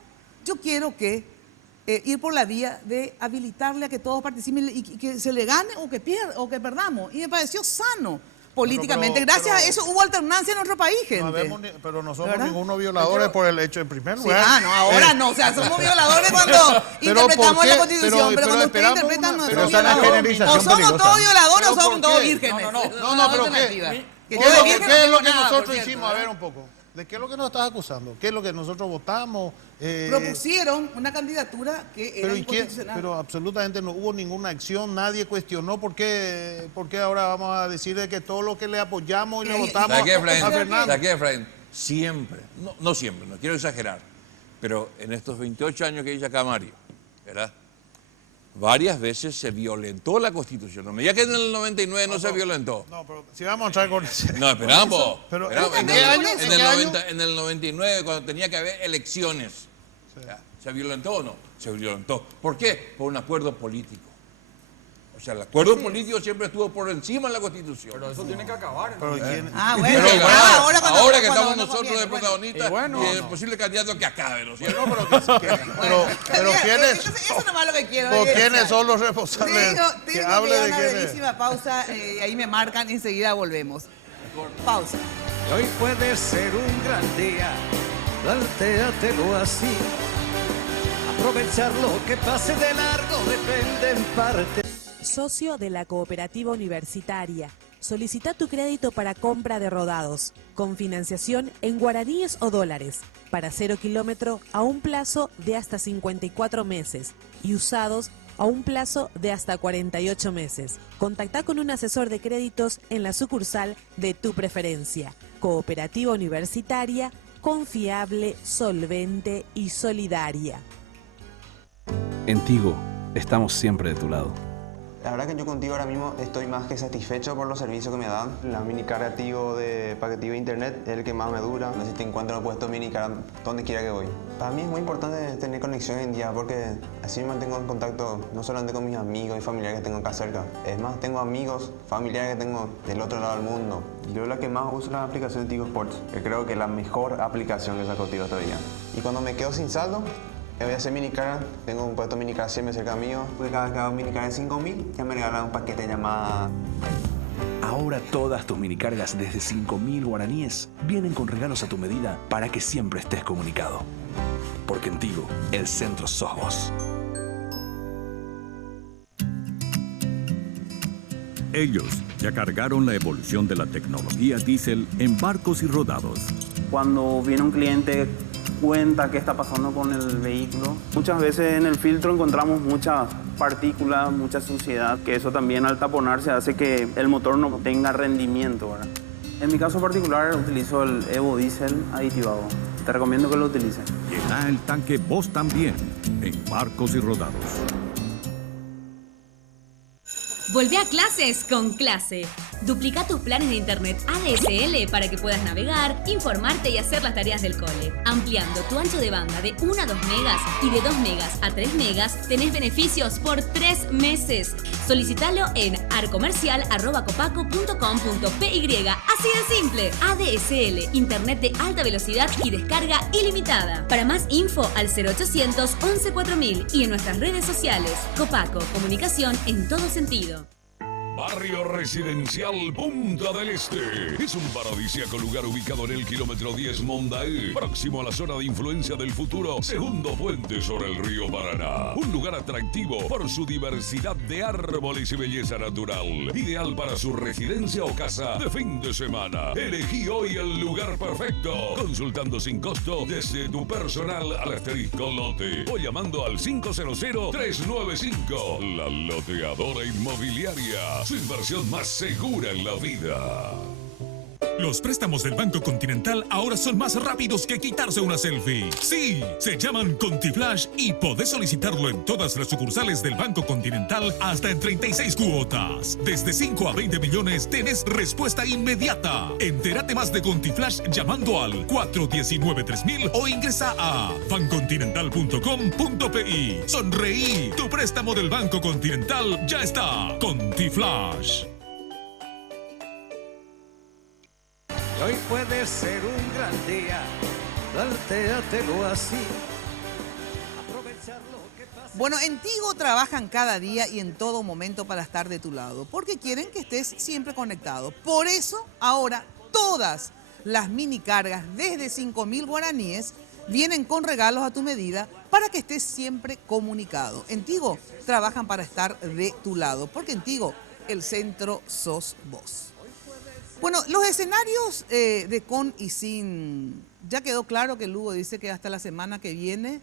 yo quiero que ir por la vía de habilitarle a que todos participen y que se le gane o que perdamos. Y me pareció sano políticamente. pero- Gracias a eso hubo alternancia en nuestro país, gente. No habemos pero no somos ¿Verdad? ninguno violadores por el hecho, en primer Sí, lugar. no, ahora no, o sea, somos violadores cuando Pero interpretamos ¿por qué? la Constitución, pero cuando ustedes esperamos interpretan una- no pero somos esa es la violadores. generalización O somos peligrosa. todos violadores o ¿Pero somos por todos qué? vírgenes. No, pero ¿qué? alternativa. Que ¿Qué yo es de lo virgen que no tengo nosotros nada, por cierto, hicimos? A ver ¿verdad? un poco. ¿De qué es lo que nos estás acusando? ¿Qué es lo que nosotros votamos? Propusieron una candidatura que era inconstitucional. Pero absolutamente no hubo ninguna acción, nadie cuestionó por qué ahora vamos a decir de que todo lo que le apoyamos y le votamos a Fernando. ¿Sabes qué, Efraín? Siempre, no siempre, no quiero exagerar, pero en estos 28 años que dice acá Mario, ¿verdad? Varias veces se violentó la Constitución. No me diga que en el 99 no se violentó. No, pero si vamos a entrar con ese. No, esperamos. Pero, ¿en qué año? En el 99, cuando tenía que haber elecciones. Sí. ¿Se violentó o no? Se violentó. ¿Por qué? Por un acuerdo político. O sea, el acuerdo político siempre estuvo por encima de la Constitución. Pero eso tiene que acabar. Pero ahora que estamos nosotros de protagonistas y el posible candidato que acabe, ¿no es cierto? Pero ¿quiénes? Eso nomás lo que quiero. ¿Quiénes son los responsables? Que hable de una brevísima pausa y ahí me marcan y enseguida volvemos. Pausa. Hoy puede ser un gran día, plantéatelo así. Aprovechar lo que pase de largo depende en parte. Socio de la Cooperativa Universitaria. Solicita tu crédito para compra de rodados, con financiación en guaraníes o dólares, para 0 kilómetro a un plazo de hasta 54 meses y usados a un plazo de hasta 48 meses. Contacta con un asesor de créditos en la sucursal de tu preferencia. Cooperativa Universitaria, confiable, solvente y solidaria. En Tigo, estamos siempre de tu lado. La verdad que yo contigo ahora mismo estoy más que satisfecho por los servicios que me dan. La minicarga Tigo de paquete de internet es el que más me dura. No sé si te encuentro el puesto minicarga donde quiera que voy. Para mí es muy importante tener conexión en día porque así me mantengo en contacto no solamente con mis amigos y familiares que tengo acá cerca. Es más, tengo amigos, familiares que tengo del otro lado del mundo. Yo la que más uso es la aplicación de Tigo Sports, que creo que es la mejor aplicación que sacó Tigo todavía. Y cuando me quedo sin saldo, me voy a hacer minicarga, tengo un puesto minicarga siempre cerca mío, porque cada vez que hago minicarga en 5.000, ya me regalan un paquete de llamada. Ahora todas tus minicargas desde 5.000 guaraníes vienen con regalos a tu medida para que siempre estés comunicado. Porque en Tigo, el centro sos vos. Ellos ya cargaron la evolución de la tecnología diésel en barcos y rodados. Cuando viene un cliente cuenta qué está pasando con el vehículo. Muchas veces en el filtro encontramos muchas partículas, mucha suciedad, que eso también al taponarse hace que el motor no tenga rendimiento, ¿verdad? En mi caso particular utilizo el Evo Diesel aditivado. Te recomiendo que lo utilices. Llena el tanque vos también en barcos y rodados. Volvé a clases con Clase. Duplica tus planes de internet ADSL para que puedas navegar, informarte y hacer las tareas del cole. Ampliando tu ancho de banda de 1 a 2 megas y de 2 megas a 3 megas, tenés beneficios por 3 meses. Solicítalo en arcomercial@copaco.com.py. Así de simple. ADSL, internet de alta velocidad y descarga ilimitada. Para más info al 0800 11 4000 y en nuestras redes sociales. Copaco, comunicación en todo sentido. Barrio Residencial Punta del Este. Es un paradisíaco lugar ubicado en el kilómetro 10 Mondaé, próximo a la zona de influencia del futuro, segundo puente sobre el río Paraná. Un lugar atractivo por su diversidad de árboles y belleza natural. Ideal para su residencia o casa de fin de semana. Elegí hoy el lugar perfecto. Consultando sin costo desde tu personal al asterisco lote o llamando al 500-395. La Loteadora Inmobiliaria. Su inversión más segura en la vida. Los préstamos del Banco Continental ahora son más rápidos que quitarse una selfie. Sí, se llaman ContiFlash y podés solicitarlo en todas las sucursales del Banco Continental hasta en 36 cuotas. Desde 5 a 20 millones tenés respuesta inmediata. Entérate más de ContiFlash llamando al 419-3000 o ingresa a bancontinental.com.pi. Sonreí, tu préstamo del Banco Continental ya está. ContiFlash. Hoy puede ser un gran día, plantéatelo así. Aprovechar lo que pasa. Bueno, en Tigo trabajan cada día y en todo momento para estar de tu lado, porque quieren que estés siempre conectado. Por eso, ahora todas las mini cargas desde 5.000 guaraníes vienen con regalos a tu medida para que estés siempre comunicado. En Tigo trabajan para estar de tu lado, porque en Tigo el centro sos vos. Bueno, los escenarios de con y sin, ya quedó claro que Lugo dice que hasta la semana que viene,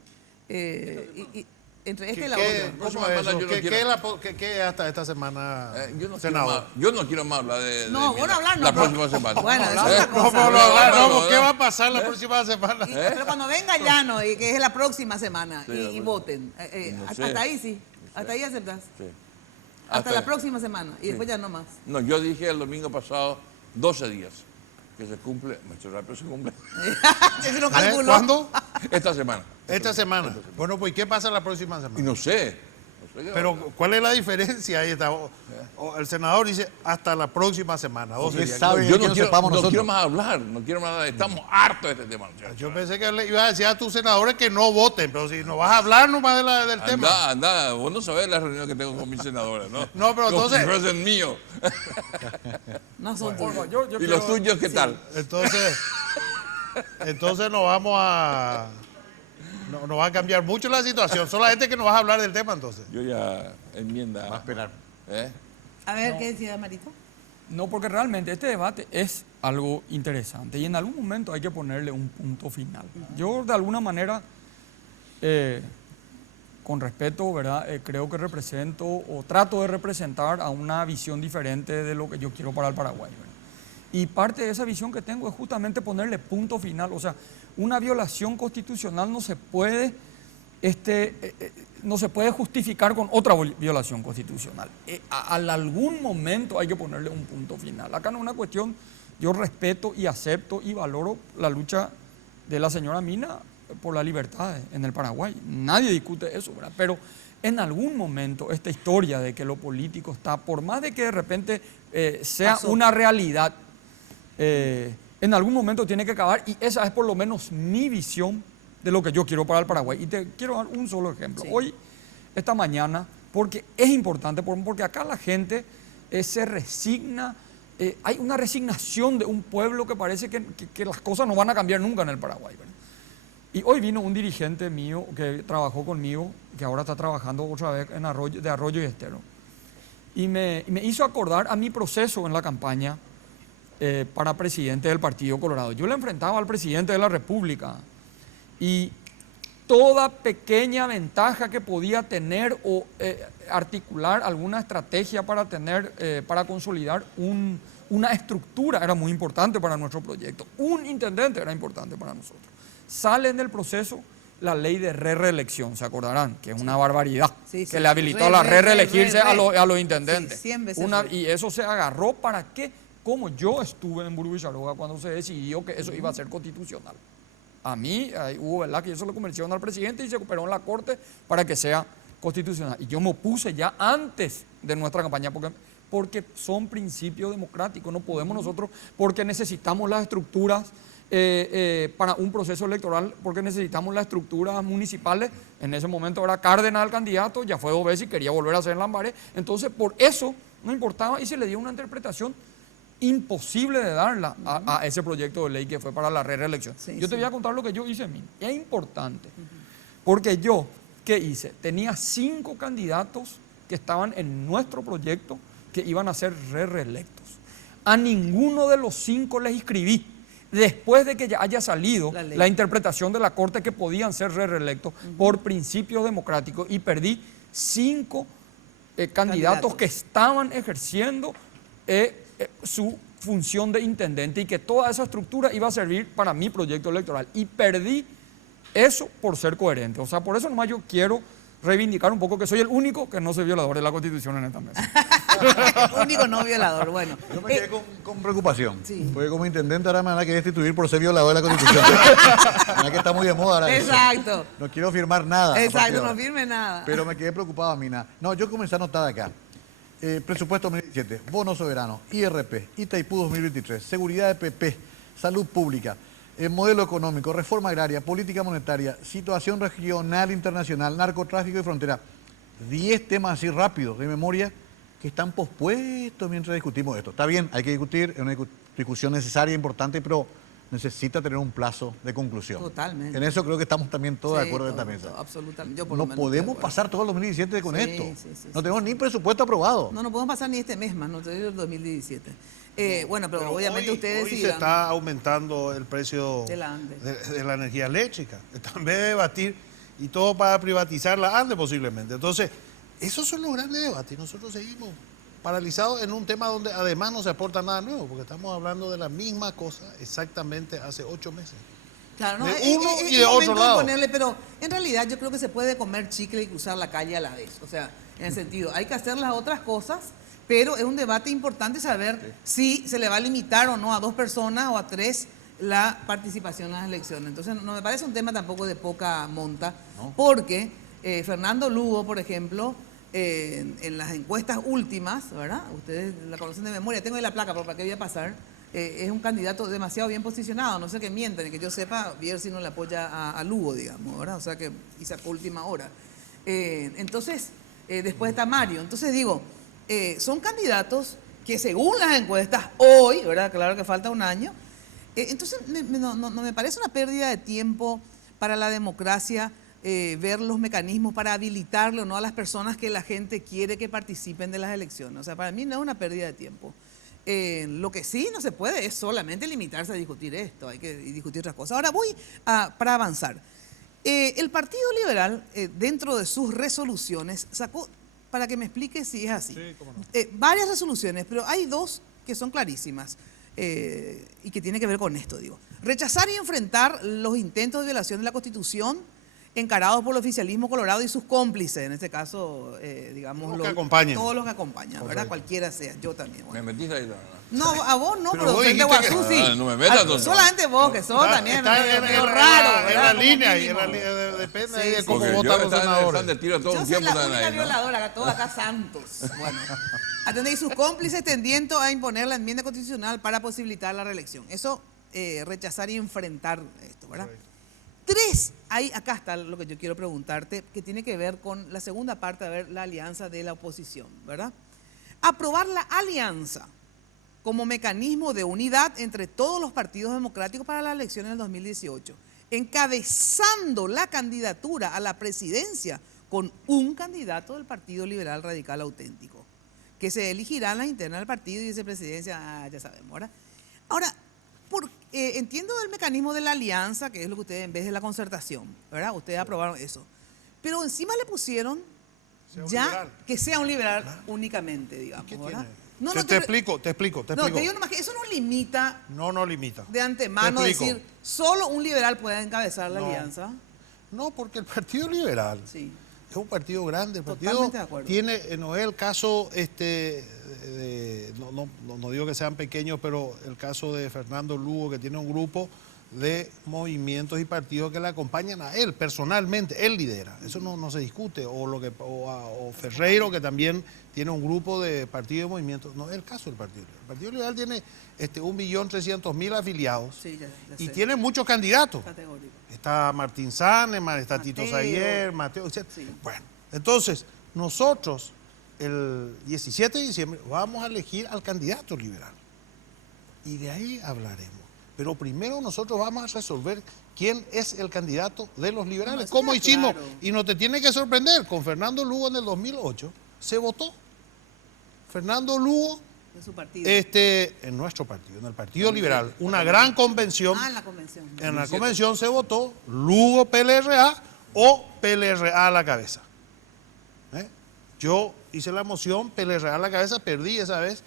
entre esta y la otra. ¿Cómo es eso? ¿Qué hasta esta semana, senador? Yo no quiero más hablar No, bueno, hablar no. la próxima semana. Bueno, eso es otra cosa. No, ¿qué va a pasar la próxima semana? Pero cuando venga Llano, y que es la próxima semana, Sí, y voten, no sé. hasta ahí sí, hasta ahí aceptas. Sí. Hasta la próxima semana, y después ya no más. No, yo dije el domingo pasado 12 días. Que se cumple, mucho rápido se cumple. ¿Cuándo? Esta semana. Esta semana. Bueno, pues ¿qué pasa la próxima semana? Y no sé. Pero ¿cuál es la diferencia? Ahí está. El senador dice hasta la próxima semana. 12 días. Yo no quiero más hablar, no quiero más hablar. Estamos hartos de este tema. Yo pensé que le iba a decir a tus senadores que no voten, pero si no vas a hablar nomás del tema. Anda, vos no sabés la reunión que tengo con mis senadores, ¿no? No, pero entonces... Los que fuesen míos. No son tuyos. ¿Y los tuyos qué tal? Entonces no vamos a... No va a cambiar mucho la situación. Solamente que no vas a hablar del tema entonces. Yo ya enmienda. Va a esperar. A ver, ¿qué decía Marito? No, porque realmente este debate es algo interesante y en algún momento hay que ponerle un punto final. Yo de alguna manera, con respeto, ¿verdad? Creo que represento o trato de representar a una visión diferente de lo que yo quiero para el Paraguay, ¿verdad? Y parte de esa visión que tengo es justamente ponerle punto final. O sea, una violación constitucional no se puede justificar con otra violación constitucional. Algún momento hay que ponerle un punto final. Acá no es una cuestión, yo respeto y acepto y valoro la lucha de la señora Mina por la libertad en el Paraguay. Nadie discute eso, ¿verdad? Pero en algún momento esta historia de que lo político está, por más de que de repente sea una realidad, en algún momento tiene que acabar y esa es por lo menos mi visión de lo que yo quiero para el Paraguay. Y te quiero dar un solo ejemplo. Sí. Hoy, esta mañana, porque es importante, porque acá la gente se resigna, hay una resignación de un pueblo que parece que las cosas no van a cambiar nunca en el Paraguay, ¿verdad? Y hoy vino un dirigente mío que trabajó conmigo, que ahora está trabajando otra vez en Arroyo y Estero, y me hizo acordar a mi proceso en la campaña para presidente del Partido Colorado. Yo le enfrentaba al presidente de la República y toda pequeña ventaja que podía tener o articular alguna estrategia para para consolidar una estructura era muy importante para nuestro proyecto. Un intendente era importante para nosotros. Sale en el proceso la ley de reelección, se acordarán, que es una barbaridad, que le habilitó a la reelegirse a los intendentes. Sí, 100 veces y eso se agarró para que, como yo estuve en Burubicharroga cuando se decidió que eso iba a ser constitucional. A mí hubo, ¿verdad?, que eso lo convencieron al presidente y se operó en la Corte para que sea constitucional. Y yo me opuse ya antes de nuestra campaña porque son principios democráticos. No podemos nosotros, porque necesitamos las estructuras para un proceso electoral, porque necesitamos las estructuras municipales. En ese momento era Cárdenas el candidato, ya fue 2 veces y quería volver a ser Lambaré. Entonces, por eso no importaba y se le dio una interpretación imposible de darla a ese proyecto de ley que fue para la reelección. Yo te voy a contar lo que yo hice en mí. Es importante, porque yo, ¿qué hice? Tenía 5 candidatos que estaban en nuestro proyecto que iban a ser reelectos. A ninguno de los 5 les inscribí. Después de que ya haya salido la interpretación de la Corte que podían ser reelectos por principios democráticos, y perdí 5 candidatos que estaban ejerciendo su función de intendente y que toda esa estructura iba a servir para mi proyecto electoral. Y perdí eso por ser coherente. O sea, por eso nomás yo quiero reivindicar un poco que soy el único que no soy violador de la Constitución en esta mesa. El único no violador, bueno. Yo me quedé con preocupación, porque como intendente ahora me van a querer destituir por ser violador de la Constitución. Mira que está muy de moda ahora. Exacto. Eso. No quiero firmar nada. Exacto, no firme nada. Pero me quedé preocupado, Mina. No, yo comencé a notar acá. Presupuesto 2017, bono soberano, IRP, Itaipú 2023, seguridad de PP, salud pública, modelo económico, reforma agraria, política monetaria, situación regional, internacional, narcotráfico y frontera. 10 temas así rápidos de memoria que están pospuestos mientras discutimos esto. Está bien, hay que discutir, es una discusión necesaria, importante, pero necesita tener un plazo de conclusión. Totalmente. En eso creo que estamos también todos de acuerdo en esta mesa. Absolutamente. Yo por no lo menos podemos pasar todo el 2017 con esto. Sí, no tenemos ni presupuesto aprobado. No podemos pasar ni este mes más, no te digo el 2017. Bueno, pero obviamente ustedes hoy se decidan. está aumentando el precio De la ANDE. de la energía eléctrica. En vez de debatir y todo para privatizar la ANDE posiblemente. Entonces, esos son los grandes debates. Nosotros seguimos paralizados en un tema donde además no se aporta nada nuevo, porque estamos hablando de la misma cosa exactamente hace 8 meses. Claro, no, de es uno y el de momento otro lado. ponerle, pero en realidad yo creo que se puede comer chicle y cruzar la calle a la vez. O sea, en el sentido, hay que hacer las otras cosas, pero es un debate importante saber si se le va a limitar o no a 2 personas o a 3 la participación en las elecciones. Entonces, no me parece un tema tampoco de poca monta, porque Fernando Lugo, por ejemplo, en las encuestas últimas, ¿verdad? Ustedes la conocen de memoria, tengo ahí la placa, pero ¿para qué voy a pasar? Es un candidato demasiado bien posicionado, no sé que mienten, y que yo sepa, Bierzi no le apoya a Lugo, digamos, ¿verdad? O sea que y sacó última hora. Entonces, después está Mario. Entonces digo, son candidatos que según las encuestas hoy, ¿verdad? Claro que falta un año. Entonces, no me parece una pérdida de tiempo para la democracia ver los mecanismos para habilitarle o no a las personas que la gente quiere que participen de las elecciones. O sea, para mí no es una pérdida de tiempo. Lo que sí no se puede es solamente limitarse a discutir esto, hay que discutir otras cosas. Ahora voy para avanzar. El Partido Liberal, dentro de sus resoluciones, sacó, para que me explique si es así, varias resoluciones, pero hay 2 que son clarísimas y que tienen que ver con esto, digo. Rechazar y enfrentar los intentos de violación de la Constitución encarados por el oficialismo colorado y sus cómplices, en este caso, digamos, Los que acompañen. todos los que acompañan, ¿verdad? Cualquiera sea, yo también. Bueno. Me metiste ahí. No, a vos no, pero vos usted de dijiste Guazú que- sí. No me metas, no. Solamente vos, que sos también Está medio raro, en ¿verdad? la Como línea, y mínimo. depende Sí, ahí de sí, cómo Porque votan yo los estaba en el senadores. stand de tiro todo Yo un soy tiempo. la están única ahí, ¿no? violadora, todos acá santos. Bueno, atendéis sus cómplices tendiendo a imponer la enmienda constitucional para posibilitar la reelección. Eso, rechazar y enfrentar esto, ¿verdad? 3, acá está lo que yo quiero preguntarte, que tiene que ver con la segunda parte, a ver, la alianza de la oposición, ¿verdad? Aprobar la alianza como mecanismo de unidad entre todos los partidos democráticos para las elecciones del 2018, encabezando la candidatura a la presidencia con un candidato del Partido Liberal Radical Auténtico, que se elegirá en las internas del partido y vicepresidencia, ya sabemos, ¿verdad? Ahora, entiendo el mecanismo de la alianza, que es lo que ustedes, en vez de la concertación, ¿verdad? Ustedes aprobaron eso. Pero encima le pusieron que sea un liberal únicamente, digamos, ¿verdad? No, te explico. No, te digo nomás que eso no limita No limita. de antemano Te explico. decir, solo un liberal puede encabezar la No. alianza. No, porque el Partido Liberal es un partido grande. El partido Totalmente de acuerdo. tiene, no es el caso, no digo que sean pequeños, pero el caso de Fernando Lugo, que tiene un grupo de movimientos y partidos que le acompañan a él personalmente, él lidera, eso no se discute, o Ferreiro, que también tiene un grupo de partidos y movimientos, no es el caso del Partido Liberal. El Partido Liberal tiene 1.300.000 afiliados y tiene muchos candidatos. Categórico. Está Martín Sáneman, está Tito Sayer, Mateo, etc. Bueno, entonces nosotros el 17 de diciembre vamos a elegir al candidato liberal y de ahí hablaremos. Pero primero nosotros vamos a resolver quién es el candidato de los liberales. No, ¿Cómo sí, hicimos? claro. Y no te tiene que sorprender, con Fernando Lugo en el 2008 se votó. Fernando Lugo, De su partido. en nuestro partido, en el Partido Liberal, una gran convención. En la convención. En la convención se votó Lugo PLRA o PLRA a la cabeza. Yo hice la moción, PLRA a la cabeza, perdí esa vez,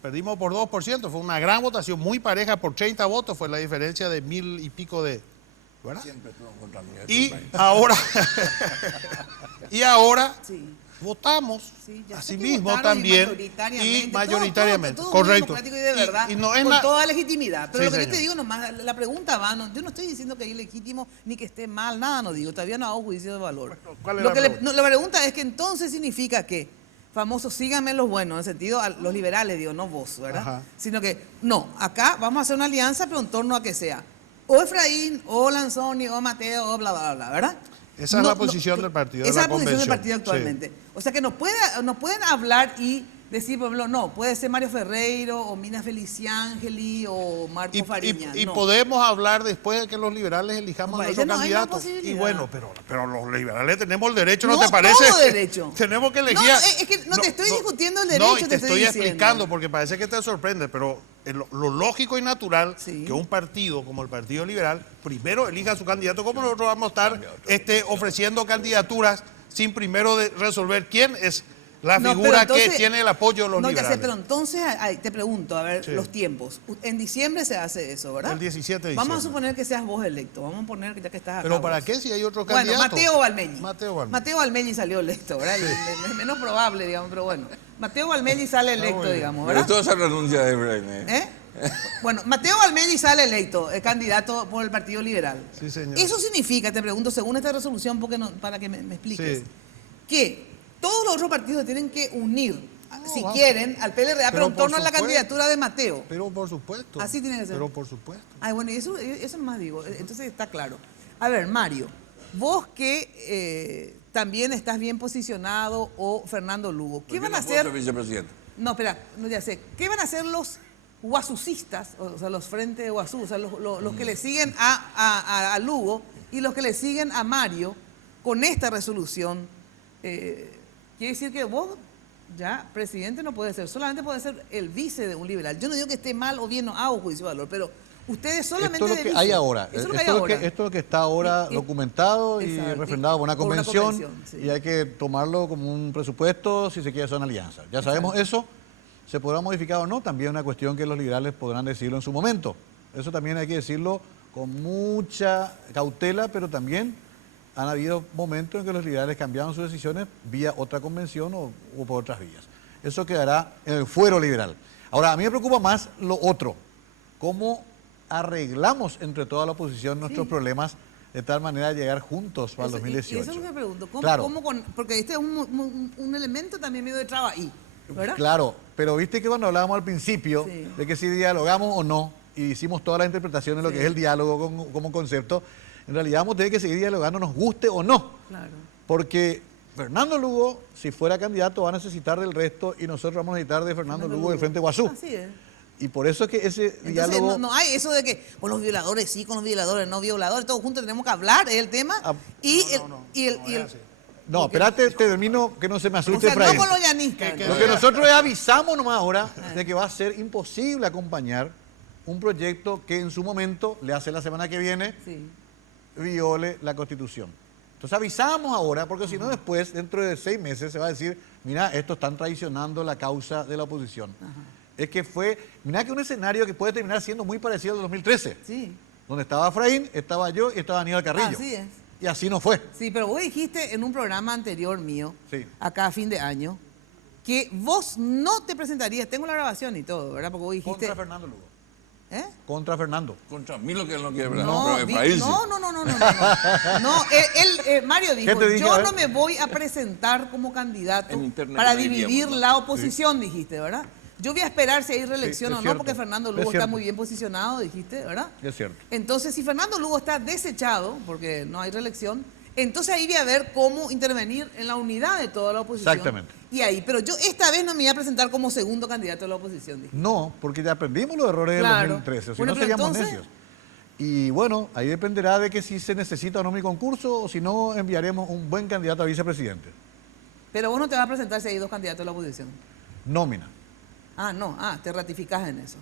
perdimos por 2%, fue una gran votación, muy pareja, por 30 votos, fue la diferencia de 1.000 y pico de... ¿verdad? Siempre estuvo contra mí. Y ahora votamos así mismo también y mayoritariamente, todo correcto. democrático y de verdad, Y no es con nada- toda legitimidad. Pero Sí, lo que yo señor. te digo nomás, la pregunta va, yo no estoy diciendo que es ilegítimo ni que esté mal, nada no digo, todavía no hago juicio de valor. ¿cuál es Lo la que pregunta? la pregunta es que entonces significa que, famosos, síganme los buenos, en el sentido, a los liberales, digo, no vos, ¿verdad? Ajá. Sino que, no, acá vamos a hacer una alianza, pero en torno a que sea o Efraín, o Lanzoni, o Mateo, o bla, bla, bla, ¿verdad? Esa es la posición del partido, de Esa la es la posición del convención. partido actualmente. O sea que nos pueden hablar y decir, por ejemplo, no, puede ser Mario Ferreiro o Mina Feliciangeli o Marco Fariña. Y no. podemos hablar después de que los liberales elijamos No, a nuestro no hay candidato. posibilidad. Y bueno, pero los liberales tenemos el derecho, ¿no te No, parece? todo derecho. Tenemos que elegir. No, es que no te estoy discutiendo el derecho, No, y te estoy diciendo. explicando porque parece que te sorprende, pero lo lógico y natural que un partido como el Partido Liberal primero elija a su candidato, como nosotros vamos a estar ofreciendo candidaturas sin primero resolver quién es la figura que tiene el apoyo de los liberales. Ya sé, pero entonces te pregunto, a ver, los tiempos. En diciembre se hace eso, ¿verdad? El 17 de diciembre. Vamos a suponer que seas vos electo. Vamos a poner que ya que estás acá. ¿Pero para vos. qué si hay otro Bueno, candidato? Mateo Valmelli. Mateo Valmelli salió electo, ¿verdad? Es menos probable, digamos, pero bueno. Mateo Valmelli sale electo, digamos, ¿verdad? Pero toda esa renuncia de Efraín. Bueno, Mateo Valmelli sale electo, candidato por el Partido Liberal. Sí, señor. Eso significa, te pregunto, según esta resolución, porque para que me expliques, que todos los otros partidos tienen que unir, si quieren, al PLRA, pero en torno a la candidatura de Mateo. Pero por supuesto. Así tiene que ser. Pero por supuesto. Ay, bueno, y eso más digo, entonces está claro. A ver, Mario, vos que también estás bien posicionado, o Fernando Lugo, ¿qué van a hacer? Vicepresidente. No, espera, no, ya sé. ¿Qué van a hacer los guasucistas, o sea, los frentes de Guasú, o sea, los que le siguen a Lugo y los que le siguen a Mario con esta resolución? Quiere decir que vos ya presidente no puede ser, solamente puede ser el vice de un liberal. Yo no digo que esté mal o bien, no hago juicio de valor, pero ustedes solamente esto es lo que hay ahora. Esto es lo que está ahora documentado y refrendado por una convención, sí. y hay que tomarlo como un presupuesto si se quiere hacer una alianza. Ya sabemos eso. ¿Se podrá modificar o no? También es una cuestión que los liberales podrán decirlo en su momento. Eso también hay que decirlo con mucha cautela, pero también han habido momentos en que los liberales cambiaron sus decisiones vía otra convención o por otras vías. Eso quedará en el fuero liberal. Ahora, a mí me preocupa más lo otro. ¿Cómo arreglamos entre toda la oposición nuestros problemas de tal manera de llegar juntos para el 2018? Y eso es lo que me pregunto. Claro. Porque este es un elemento también medio de traba ahí, ¿verdad? Claro, pero viste que cuando hablábamos al principio de que si dialogamos o no, y hicimos toda la interpretación de lo que es el diálogo como concepto, en realidad vamos a tener que seguir dialogando, nos guste o no. Claro. Porque Fernando Lugo, si fuera candidato, va a necesitar del resto y nosotros vamos a necesitar de Fernando Lugo del Frente Guasú. Así es. Y por eso es que ese diálogo... No hay eso de que con los violadores sí, con los violadores no violadores, todos juntos tenemos que hablar, es el tema. No, espérate, te termino que no se me asuste, o sea, Efraín. no con los llanistas. Lo que nosotros avisamos nomás ahora de que va a ser imposible acompañar un proyecto que en su momento, le hace la semana que viene, viole la Constitución. Entonces avisamos ahora, porque si no después, dentro de 6 meses, se va a decir, mira, estos están traicionando la causa de la oposición. Es que mira que un escenario que puede terminar siendo muy parecido al 2013. Sí. Donde estaba Efraín, estaba yo y estaba Aníbal Carrillo. Así es. Y así no fue. Sí, pero vos dijiste en un programa anterior mío, acá a fin de año, que vos no te presentarías, tengo la grabación y todo, ¿verdad? Porque vos dijiste... Contra Fernando Lugo. Contra Fernando. Contra mí lo que él no quiere hablar. No, Mario dijo, yo no me voy a presentar como candidato para dividir la oposición, dijiste, ¿verdad? Yo voy a esperar si hay reelección o no, porque Fernando Lugo está muy bien posicionado, dijiste, ¿verdad? Es cierto. Entonces, si Fernando Lugo está desechado, porque no hay reelección, entonces ahí voy a ver cómo intervenir en la unidad de toda la oposición. Exactamente. Y ahí, pero yo esta vez no me voy a presentar como segundo candidato de la oposición, dije. No, porque ya aprendimos los errores del 2013, si no seríamos necios. Y bueno, ahí dependerá de que si se necesita o no mi concurso, o si no, enviaremos un buen candidato a vicepresidente. Pero vos no te vas a presentar si hay 2 candidatos de la oposición. Nómina. Te ratificás en eso.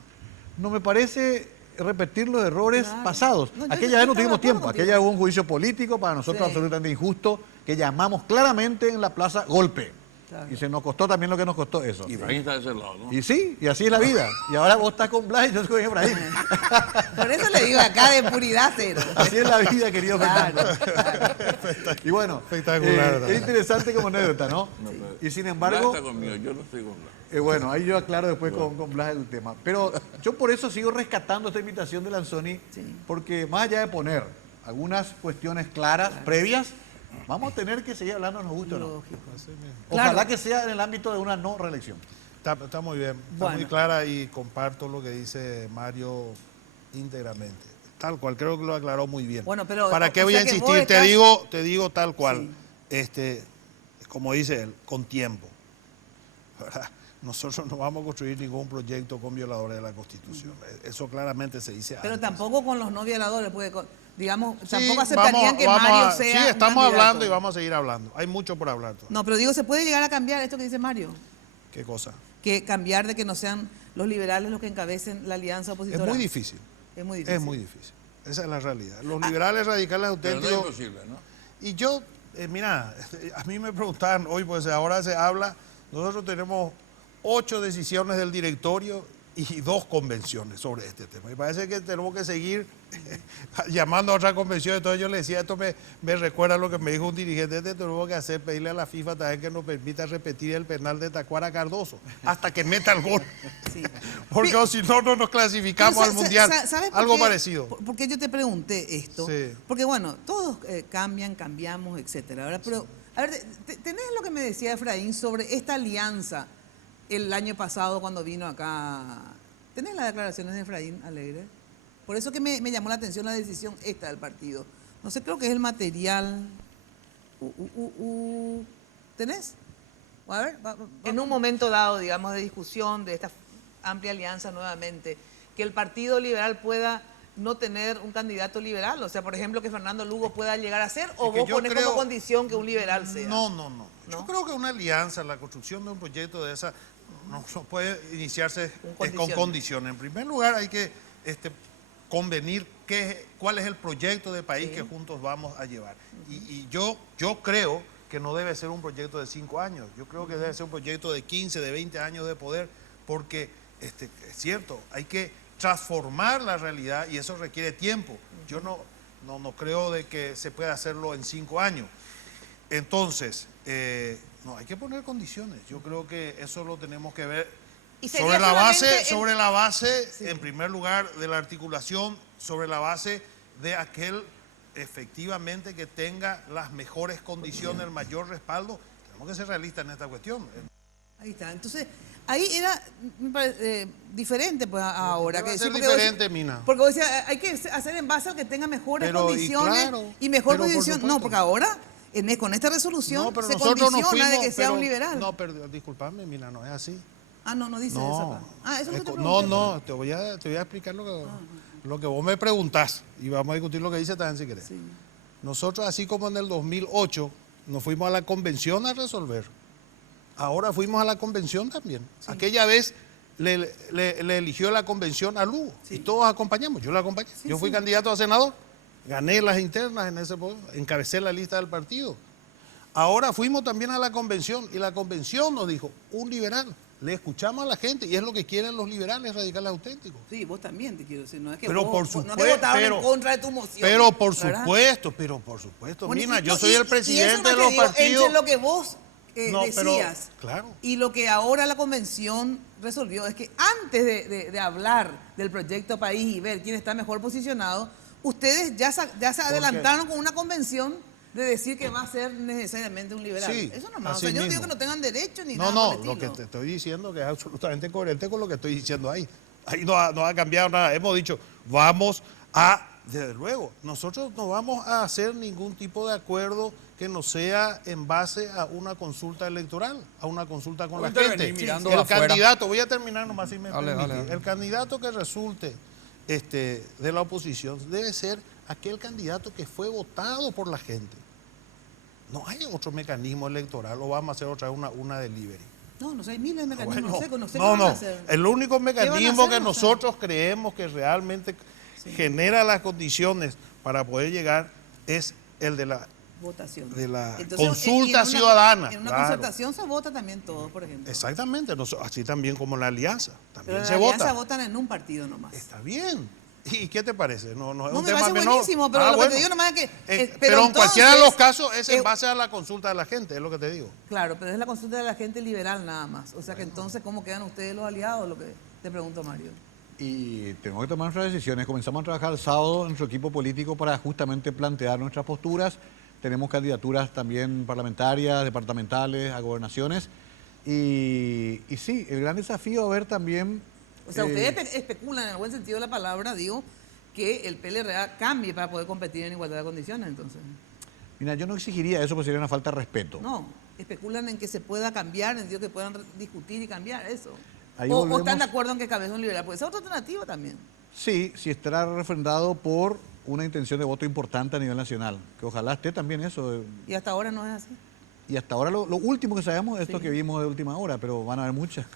No me parece repetir los errores pasados. Aquella vez no tuvimos tiempo, aquella vez hubo un juicio político para nosotros absolutamente injusto, que llamamos claramente en la plaza golpe. Claro. Y se nos costó también lo que nos costó eso. Y Efraín está de ese lado, ¿no? Y sí, y así es la vida. Y ahora vos estás con Blas y yo estoy con Efraín. Por eso le digo acá de puridad cero. Así es la vida, querido Fernando. Y bueno, espectacular. Es interesante como anécdota, ¿no? Y sin embargo... Blas está conmigo, yo no estoy con Blas. Bueno, ahí yo aclaro después con Blas el tema. Pero yo por eso sigo rescatando esta invitación de Lanzoni, porque más allá de poner algunas cuestiones claras, previas, vamos a tener que seguir hablando, nos gusta o no. Ojalá que sea en el ámbito de una no reelección. Está muy bien, está muy clara y comparto lo que dice Mario íntegramente. Tal cual, creo que lo aclaró muy bien. Bueno, pero, ¿para qué voy a insistir? Te digo tal cual, como dice él, con tiempo. ¿Verdad? nosotros no vamos a construir ningún proyecto con violadores de la Constitución. Eso claramente se dice Pero antes. tampoco con los no violadores, porque digamos, Sí, tampoco aceptarían que Mario sea Sí, un estamos candidato. hablando y vamos a seguir hablando. Hay mucho por hablar todavía. No, pero digo, ¿se puede llegar a cambiar esto que dice Mario? ¿Qué cosa? Que cambiar de que no sean los liberales los que encabecen la alianza opositora. Es muy difícil. Es muy difícil. Es muy difícil. Esa es la realidad. Los liberales radicales Pero auténticos... no es imposible, ¿no? Y yo, mira, a mí me preguntaban hoy, pues ahora se habla, nosotros tenemos 8 decisiones del directorio y 2 convenciones sobre este tema. Y parece que tenemos que seguir llamando a otra convención. Entonces yo le decía, esto me recuerda a lo que me dijo un dirigente, tenemos que hacer, pedirle a la FIFA también que nos permita repetir el penal de Tacuara Cardoso, hasta que meta el gol. Sí. Porque si no, no nos clasificamos al Mundial. ¿Sabes por Algo qué? parecido. ¿Por qué yo te pregunté esto? Sí. Porque bueno, todos cambiamos, etcétera. ¿Verdad? Pero, a ver, ¿tenés lo que me decía Efraín sobre esta alianza el año pasado cuando vino acá? ¿Tenés las declaraciones de Efraín Alegre? Por eso que me llamó la atención la decisión esta del partido. No sé, creo que es el material. ¿Tenés? A ver, en un momento dado, digamos, de discusión de esta amplia alianza nuevamente, que el Partido Liberal pueda no tener un candidato liberal, o sea, por ejemplo, que Fernando Lugo pueda llegar a ser, o vos ponés como condición que un liberal sea. No. Yo creo que una alianza, la construcción de un proyecto de esa, no puede iniciarse con condiciones. En primer lugar, hay que convenir cuál es el proyecto de país que juntos vamos a llevar. Y yo creo que no debe ser un proyecto de 5 años. Yo creo que debe ser un proyecto de 15, de 20 años de poder, porque es cierto, hay que transformar la realidad y eso requiere tiempo. Yo no creo de que se pueda hacerlo en 5 años. Entonces, no, hay que poner condiciones. Yo creo que eso lo tenemos que ver sobre la base, en primer lugar, de la articulación, sobre la base de aquel efectivamente que tenga las mejores condiciones, el mayor respaldo. Tenemos que ser realistas en esta cuestión. Ahí está. Entonces, ahí era diferente pues ahora. Va a ser diferente, Mina. Porque vos decías, hay que hacer en base al que tenga mejores condiciones y mejor posición. No, porque ahora, con esta resolución, se condiciona de que sea un liberal. No, pero disculpame, Mina, no es así. Ah, no dice esa parte. Eso es lo que te no, te voy a explicar lo que vos me preguntás y vamos a discutir lo que dice también si querés. Sí. Nosotros, así como en el 2008, nos fuimos a la convención a resolver. Ahora fuimos a la convención también. Sí. Aquella vez le eligió la convención a Lugo y todos acompañamos. Yo lo acompañé. Yo fui candidato a senador, gané las internas en ese poder, encabecé la lista del partido. Ahora fuimos también a la convención y la convención nos dijo, un liberal. Le escuchamos a la gente y es lo que quieren los liberales radicales auténticos. Sí, vos también te quiero decir, no es que pero vos, por supuesto, no que votaron en contra de tu moción. Pero por supuesto, bueno, Mina, yo soy el presidente de los partidos. Entre lo que vos decías pero, claro. Y lo que ahora la convención resolvió es que antes de hablar del proyecto país y ver quién está mejor posicionado, ustedes ya se adelantaron con una convención de decir que va a ser necesariamente un liberal. Sí, eso nomás. O sea, yo no digo que no tengan derecho ni nada. No, lo que te estoy diciendo que es absolutamente coherente con lo que estoy diciendo ahí. Ahí no ha cambiado nada. Hemos dicho, desde luego, nosotros no vamos a hacer ningún tipo de acuerdo que no sea en base a una consulta electoral, a una consulta con la gente. El candidato, voy a terminar nomás si me permite. El candidato que resulte de la oposición debe ser aquel candidato que fue votado por la gente. No hay otro mecanismo electoral o vamos a hacer otra vez una delivery. No sé, hay miles de mecanismos. Bueno, no sé qué van a hacer. El único mecanismo que nosotros creemos que realmente genera las condiciones para poder llegar es el de la votación. De la consulta ciudadana. En una concertación se vota también todo, por ejemplo. Exactamente, así también como la alianza. También se vota. Pero la alianza votan en un partido nomás. Está bien. ¿Y qué te parece? No es un me tema parece menor. Buenísimo, pero lo que te digo nomás es que... pero en cualquiera de los casos es en base a la consulta de la gente, es lo que te digo. Claro, pero es la consulta de la gente liberal nada más. O sea que entonces, ¿cómo quedan ustedes los aliados? Lo que te pregunto, Mario. Y tenemos que tomar nuestras decisiones. Comenzamos a trabajar el sábado en nuestro equipo político para justamente plantear nuestras posturas. Tenemos candidaturas también parlamentarias, departamentales, a gobernaciones. Y sí, el gran desafío a ver también... O sea, ustedes especulan en el buen sentido de la palabra, digo, que el PLRA cambie para poder competir en igualdad de condiciones, entonces. Mira, yo no exigiría eso porque sería una falta de respeto. No. especulan en que se pueda cambiar, en el sentido que puedan discutir y cambiar eso. Ahí O volvemos- están de acuerdo en que Cabezón Liberal, pues esa es otra alternativa también. Sí, si estará refrendado por una intención de voto importante a nivel nacional, que ojalá esté también eso. Y hasta ahora no es así. Y hasta ahora lo último que sabemos es esto que vimos de última hora, pero van a haber muchas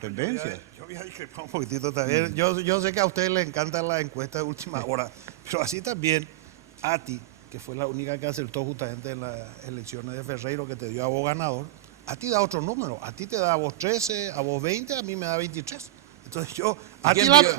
tendencias. Yo voy a discrepar un poquitito también. Yo sé que a ustedes les encantan las encuestas de última hora, pero así también Ati, que fue la única que acertó justamente en las elecciones de Ferreiro, que te dio a vos ganador, a ti da otro número. A ti te da a vos 13, a vos 20, a mí me da 23. Entonces yo...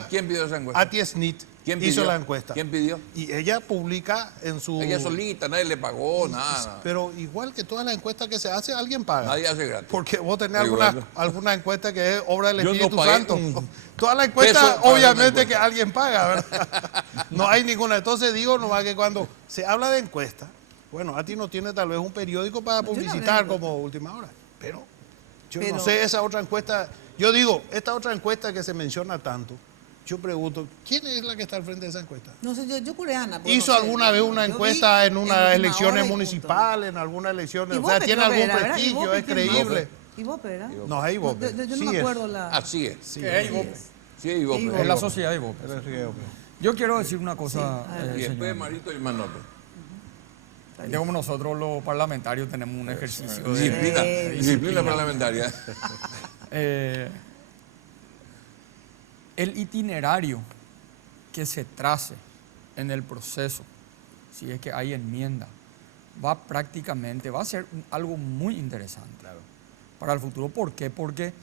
¿Quién pidió esa encuesta? Ati Snit ¿Quién hizo pidió? la encuesta. ¿Quién pidió? Y ella publica en su... Ella solita, nadie le pagó, nada. Pero igual que todas las encuestas que se hace, alguien paga. Nadie hace gratis. Porque vos tenés Pero alguna encuesta que es obra del Yo no Espíritu pagué Santo. un Todas las encuestas, peso para una obviamente encuesta. que alguien paga, ¿verdad? No hay ninguna. Entonces digo nomás que cuando se habla de encuesta, bueno, a ti no tiene tal vez un periódico para publicitar como última hora. Pero yo no sé esa otra encuesta. Yo digo, esta otra encuesta que se menciona tanto, yo pregunto, ¿quién es la que está al frente de esa encuesta? No sé, yo coreana. pues, ¿Hizo no sé. alguna vez una Yo encuesta vi en Última unas Hora elecciones y municipales, en alguna elección? O sea, Ivope tiene creo que algún era, ¿verdad? prestigio, Ivope, es ¿quién creíble. Ivope, ¿verdad? No, es Ivope. Yo no Sí me es. acuerdo la... Así es. Sí, ¿Qué es Ivope? Sí, es Ivope. Es la sociedad Ivope. Yo quiero decir una cosa, Y después señor. Marito y Manope. Ya como nosotros los parlamentarios tenemos un ejercicio de Disciplina parlamentaria. El itinerario que se trace en el proceso, si es que hay enmienda, va a ser algo muy interesante para el futuro. ¿Por qué? Porque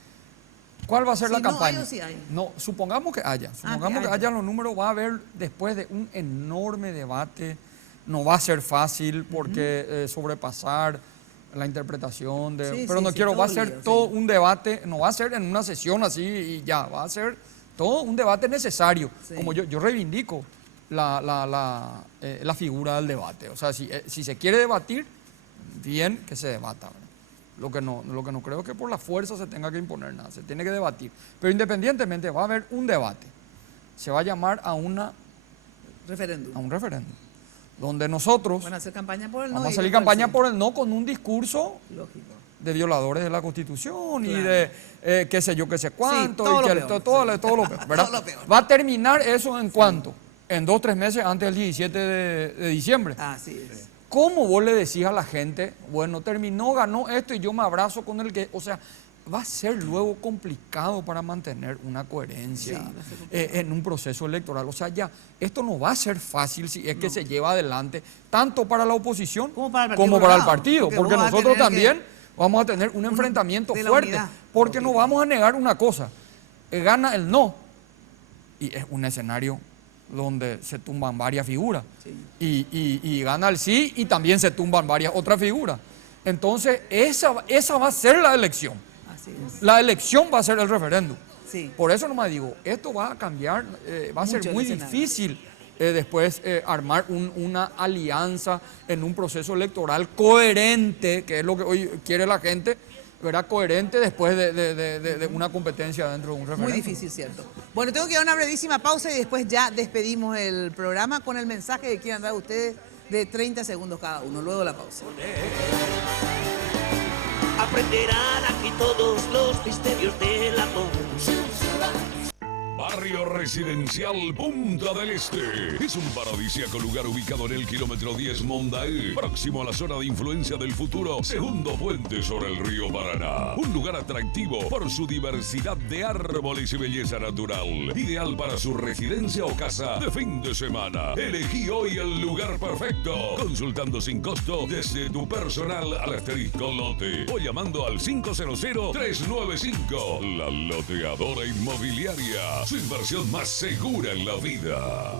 ¿cuál va a ser la Si no campaña? hay o si hay. No, supongamos que haya. Supongamos que haya los números, va a haber después de un enorme debate. No va a ser fácil porque sobrepasar la interpretación de... Sí, pero sí, no sí, quiero, todo va a el ser lío, todo un debate, no va a ser en una sesión así y ya, va a ser todo un debate necesario. Sí. Como yo reivindico la figura del debate. O sea, si se quiere debatir, bien que se debata. Lo que no creo es que por la fuerza se tenga que imponer nada, se tiene que debatir. Pero independientemente va a haber un debate. Se va a llamar a un referéndum. Donde nosotros Van a hacer campaña por el no. vamos a y salir después campaña sí. por el no con un discurso Lógico. de violadores de la Constitución y Claro. de qué sé yo, qué sé cuánto. todo y lo que peor, todo lo peor, ¿verdad? Todo lo peor. Va a terminar eso en cuánto? En 2 o 3 meses antes del 17 de diciembre. Así es. ¿Cómo vos le decís a la gente, bueno, terminó, ganó esto y yo me abrazo con el que... O sea, va a ser luego complicado para mantener una coherencia en un proceso electoral. O sea, ya, esto no va a ser fácil si es que se lleva adelante, tanto para la oposición como para el partido. Porque vos vas a nosotros tener también vamos a tener un enfrentamiento de la fuerte. unidad. Porque no vamos a negar una cosa, gana el no. Y es un escenario donde se tumban varias figuras. Y gana el sí y también se tumban varias otras figuras. Entonces, esa va a ser la elección. Así es. La elección va a ser el referéndum. Sí. Por eso nomás digo, esto va a cambiar, va a Mucho ser el muy escenario. difícil después armar una alianza en un proceso electoral coherente, que es lo que hoy quiere la gente, ¿verdad? Coherente después de una competencia dentro de un referéndum. Muy difícil, ¿cierto? Bueno, tengo que dar una brevísima pausa y después ya despedimos el programa con el mensaje que quieran dar ustedes de 30 segundos cada uno, luego de la pausa. Aprenderán aquí todos los misterios del amor. Barrio Residencial Punta del Este. Es un paradisíaco lugar ubicado en el kilómetro 10 Mondaé, próximo a la zona de influencia del futuro, segundo puente sobre el río Paraná. Un lugar atractivo por su diversidad de árboles y belleza natural. Ideal para su residencia o casa de fin de semana. Elegí hoy el lugar perfecto. Consultando sin costo desde tu personal al asterisco lote o llamando al 500-395. La Loteadora Inmobiliaria. Su inversión más segura en la vida.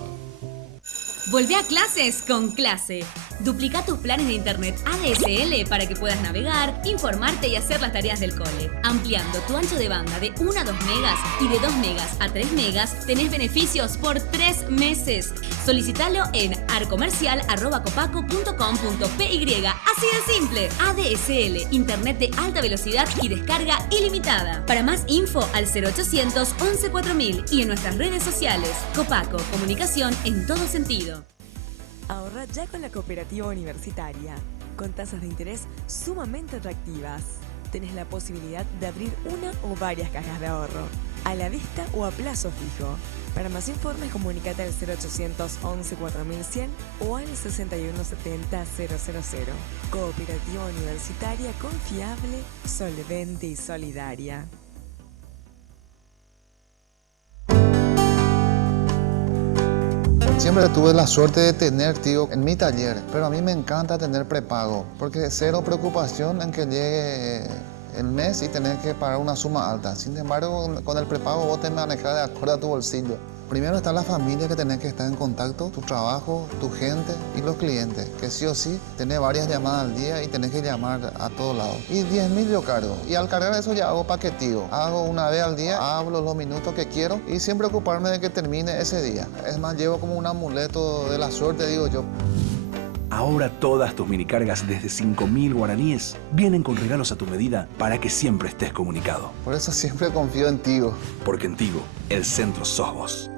Volvé a clases con Clase. Duplica tus planes de internet ADSL para que puedas navegar, informarte y hacer las tareas del cole. Ampliando tu ancho de banda de 1 a 2 megas y de 2 megas a 3 megas, tenés beneficios por 3 meses. Solicitalo en arcomercial@copaco.com.py. Así de simple. ADSL, internet de alta velocidad y descarga ilimitada. Para más info al 0800 11 4000 y en nuestras redes sociales. Copaco, comunicación en todo sentido. Ahorra ya con la cooperativa universitaria. con tasas de interés sumamente atractivas. Tenés la posibilidad de abrir una o varias cajas de ahorro, a la vista o a plazo fijo. Para más informes, comunícate al 0800 11 4100 o al 6170 000. Cooperativa Universitaria confiable, solvente y solidaria. Siempre tuve la suerte de tener tío en mi taller, pero a mí me encanta tener prepago, porque cero preocupación en que llegue el mes y tener que pagar una suma alta. Sin embargo, con el prepago vos te manejas de acuerdo a tu bolsillo. Primero está la familia, que tenés que estar en contacto, tu trabajo, tu gente y los clientes, que sí o sí tenés varias llamadas al día y tenés que llamar a todos lados. Y 10.000 yo cargo, y al cargar eso ya hago paquetío. Hago una vez al día, hablo los minutos que quiero y sin preocuparme de que termine ese día. Es más, llevo como un amuleto de la suerte, digo yo. Ahora todas tus minicargas desde 5.000 guaraníes vienen con regalos a tu medida para que siempre estés comunicado. Por eso siempre confío en Tigo. Porque en Tigo, el centro sos vos.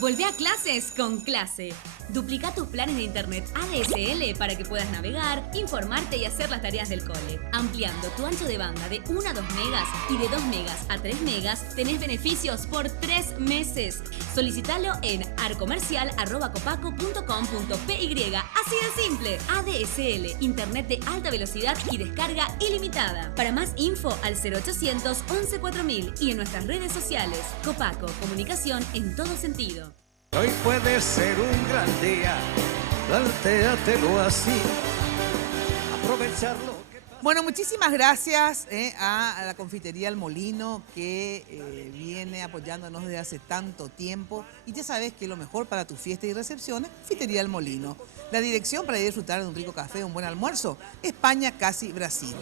Volvé a clases con Clase. Duplica tus planes de internet ADSL para que puedas navegar, informarte y hacer las tareas del cole. Ampliando tu ancho de banda de 1 a 2 megas y de 2 megas a 3 megas, tenés beneficios por 3 meses. Solicitalo en arcomercial@copaco.com.py. Así de simple. ADSL, internet de alta velocidad y descarga ilimitada. Para más info al 0800 11 4000 y en nuestras redes sociales. Copaco, comunicación en todo sentido. Hoy puede ser un gran día, plantéatelo así, aprovecharlo. Bueno, muchísimas gracias a la Confitería El Molino, que viene apoyándonos desde hace tanto tiempo. Y ya sabes que lo mejor para tu fiesta y recepciones, Confitería El Molino. La dirección para ir a disfrutar de un rico café, un buen almuerzo, España, casi Brasil.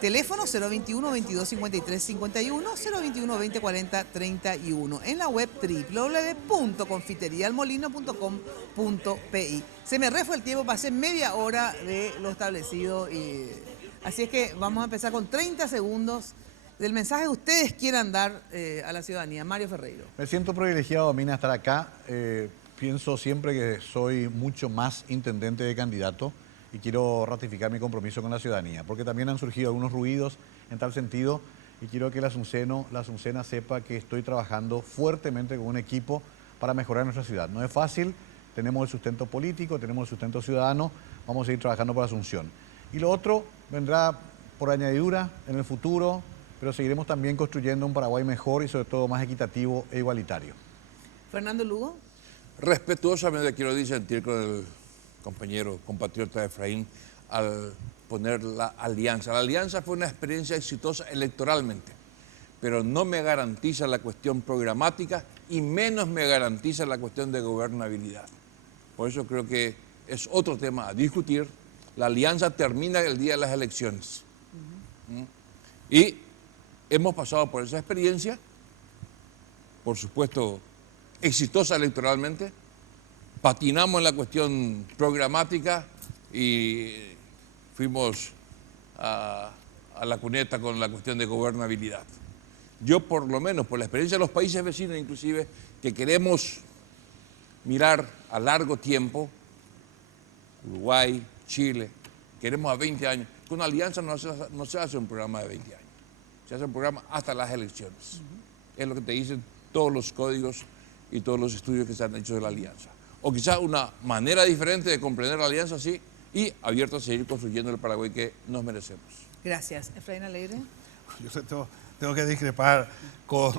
Teléfono 021 22 53 51, 021 20 40 31. En la web www.confiterialmolino.com.pi. Se me refue el tiempo, pasé media hora de lo establecido. Así es que vamos a empezar con 30 segundos del mensaje que ustedes quieran dar a la ciudadanía. Mario Ferreiro. Me siento privilegiado, Mina, estar acá. Pienso siempre que soy mucho más intendente de candidato y quiero ratificar mi compromiso con la ciudadanía, porque también han surgido algunos ruidos en tal sentido y quiero que la Azucena sepa que estoy trabajando fuertemente con un equipo para mejorar nuestra ciudad. No es fácil, tenemos el sustento político, tenemos el sustento ciudadano, vamos a seguir trabajando por Asunción. Y lo otro vendrá por añadidura en el futuro, pero seguiremos también construyendo un Paraguay mejor y sobre todo más equitativo e igualitario. Fernando Lugo. Respetuosamente quiero disentir con el compañero, compatriota Efraín, al poner la alianza. La alianza fue una experiencia exitosa electoralmente, pero no me garantiza la cuestión programática y menos me garantiza la cuestión de gobernabilidad. Por eso creo que es otro tema a discutir. La alianza termina el día de las elecciones. Y hemos pasado por esa experiencia, por supuesto, exitosa electoralmente. Patinamos en la cuestión programática y fuimos a la cuneta con la cuestión de gobernabilidad. Yo, por lo menos, por la experiencia de los países vecinos inclusive, que queremos mirar a largo tiempo, Uruguay, Chile, queremos a 20 años. Con alianza no se hace un programa de 20 años, se hace un programa hasta las elecciones. Es lo que te dicen todos los códigos y todos los estudios que se han hecho de la alianza. O quizás una manera diferente de comprender la alianza, sí, y abierto a seguir construyendo el Paraguay que nos merecemos. Gracias. Efraín Alegre. Yo tengo que discrepar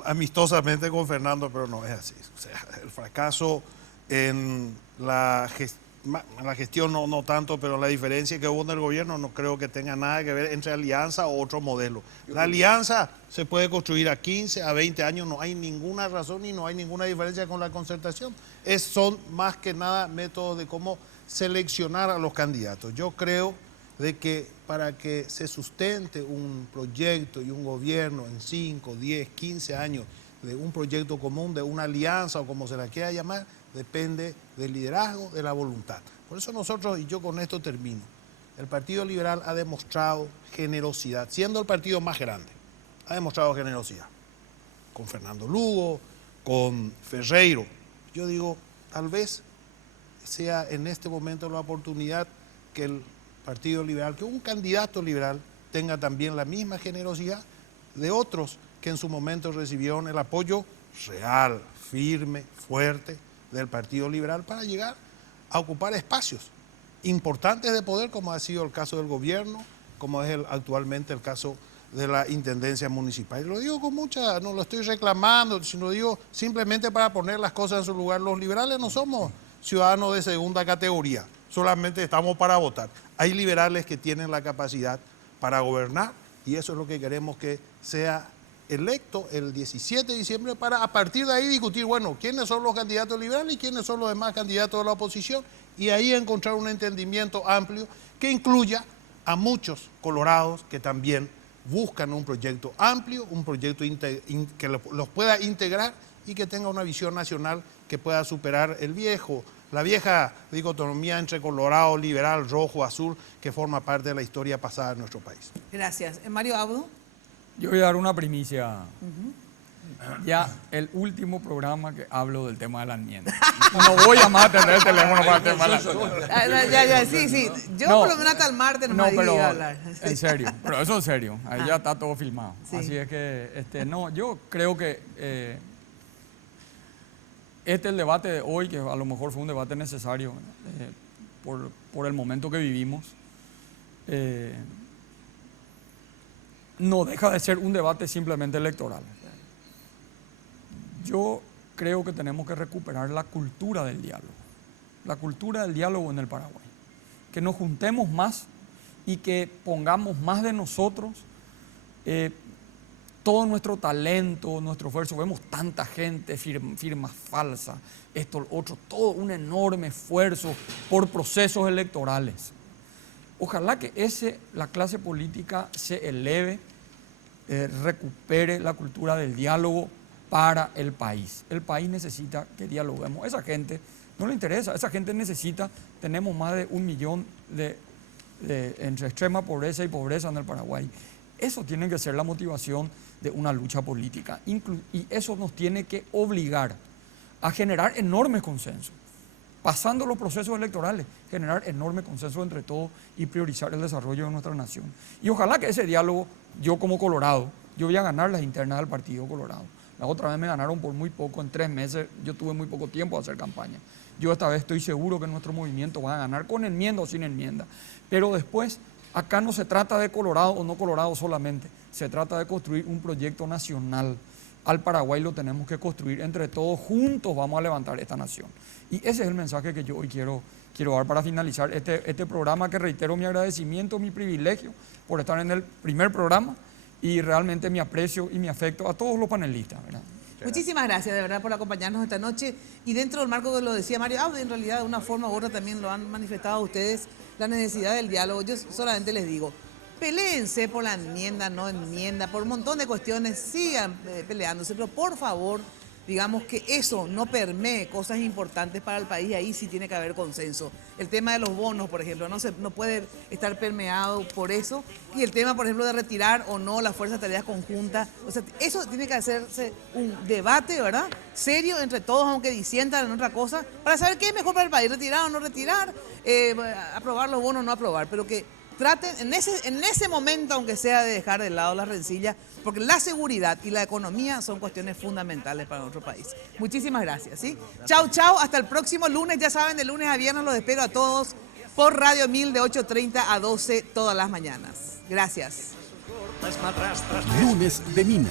amistosamente con Fernando, pero no es así. O sea, el fracaso en la la gestión no tanto, pero la diferencia que hubo en el gobierno no creo que tenga nada que ver entre alianza o otro modelo. La alianza se puede construir a 15, a 20 años, no hay ninguna razón y no hay ninguna diferencia con la concertación. Son más que nada métodos de cómo seleccionar a los candidatos. Yo creo de que para que se sustente un proyecto y un gobierno en 5, 10, 15 años de un proyecto común, de una alianza o como se la quiera llamar, depende del liderazgo, de la voluntad. Por eso nosotros, y yo con esto termino, el Partido Liberal ha demostrado generosidad, siendo el partido más grande, ha demostrado generosidad. Con Fernando Lugo, con Ferreiro. Yo digo, tal vez sea en este momento la oportunidad que el Partido Liberal, que un candidato liberal tenga también la misma generosidad de otros que en su momento recibieron el apoyo real, firme, fuerte del Partido Liberal para llegar a ocupar espacios importantes de poder, como ha sido el caso del gobierno, como es actualmente el caso de la Intendencia Municipal. Y lo digo con mucha, no lo estoy reclamando, sino digo simplemente para poner las cosas en su lugar. Los liberales no somos ciudadanos de segunda categoría, solamente estamos para votar. Hay liberales que tienen la capacidad para gobernar y eso es lo que queremos que sea electo el 17 de diciembre para a partir de ahí discutir, bueno, quiénes son los candidatos liberales y quiénes son los demás candidatos de la oposición y ahí encontrar un entendimiento amplio que incluya a muchos colorados que también buscan un proyecto amplio, un proyecto que los pueda integrar y que tenga una visión nacional que pueda superar la vieja dicotomía entre colorado, liberal, rojo, azul, que forma parte de la historia pasada de nuestro país. Gracias. Mario Abdo. Yo voy a dar una primicia. Ya el último programa que hablo del tema de la enmienda. No voy a más atender el teléfono para el tema de la enmienda. Sí. Yo por lo menos hasta el martes no me pero a hablar. En serio, pero eso en serio. Ahí ya está todo filmado. Sí. Así es que, yo creo que el debate de hoy, que a lo mejor fue un debate necesario por el momento que vivimos, no deja de ser un debate simplemente electoral. Yo creo que tenemos que recuperar la cultura del diálogo en el Paraguay. Que nos juntemos más y que pongamos más de nosotros todo nuestro talento, nuestro esfuerzo. Vemos tanta gente, firmas falsas, esto, lo otro, todo un enorme esfuerzo por procesos electorales. Ojalá que la clase política se eleve, recupere la cultura del diálogo para el país. El país necesita que dialoguemos. Esa gente no le interesa, esa gente necesita, tenemos más de 1 millón entre extrema pobreza y pobreza en el Paraguay. Eso tiene que ser la motivación de una lucha política. Y eso nos tiene que obligar a generar enormes consensos. Pasando los procesos electorales, generar enorme consenso entre todos y priorizar el desarrollo de nuestra nación. Y ojalá que ese diálogo, yo como colorado, yo voy a ganar las internas del Partido Colorado. La otra vez me ganaron por muy poco, en 3 meses, yo tuve muy poco tiempo de hacer campaña. Yo esta vez estoy seguro que nuestro movimiento va a ganar con enmienda o sin enmienda. Pero después, acá no se trata de colorado o no colorado solamente, se trata de construir un proyecto nacional. Al Paraguay lo tenemos que construir entre todos, juntos vamos a levantar esta nación. Y ese es el mensaje que yo hoy quiero dar para finalizar este programa, que reitero mi agradecimiento, mi privilegio por estar en el primer programa y realmente mi aprecio y mi afecto a todos los panelistas, ¿verdad? Muchísimas gracias de verdad por acompañarnos esta noche y dentro del marco que lo decía Mario Abdo, en realidad de una forma u otra también lo han manifestado ustedes, la necesidad del diálogo. Yo solamente les digo, peléense por la enmienda, no enmienda, por un montón de cuestiones, sigan peleándose, pero por favor, digamos que eso no permee cosas importantes para el país, ahí sí tiene que haber consenso. El tema de los bonos, por ejemplo, no puede estar permeado por eso, y el tema, por ejemplo, de retirar o no las fuerzas de tareas conjuntas, o sea, eso tiene que hacerse un debate, ¿verdad?, serio entre todos, aunque disientan en otra cosa, para saber qué es mejor para el país, retirar o no retirar, aprobar los bonos o no aprobar, pero que traten en ese momento, aunque sea, de dejar de lado las rencillas, porque la seguridad y la economía son cuestiones fundamentales para nuestro país. Muchísimas gracias, ¿sí? Chau, hasta el próximo lunes. Ya saben, de lunes a viernes los espero a todos por Radio 1000 de 8:30 a 12 todas las mañanas. Gracias. Lunes de Mina.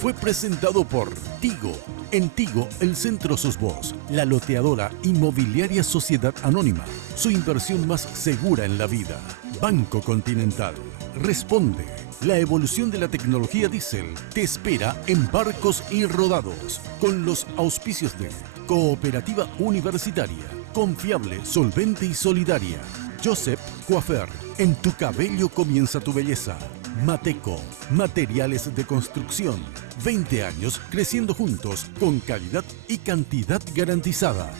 fue presentado por Tigo. En Tigo, el centro sos vos, la loteadora inmobiliaria Sociedad Anónima, su inversión más segura en la vida. Banco Continental. Responde. La evolución de la tecnología diésel te espera en Barcos y Rodados, con los auspicios de Cooperativa Universitaria, confiable, solvente y solidaria. Joseph Coafer, en tu cabello comienza tu belleza. Mateco, materiales de construcción. 20 años creciendo juntos con calidad y cantidad garantizada.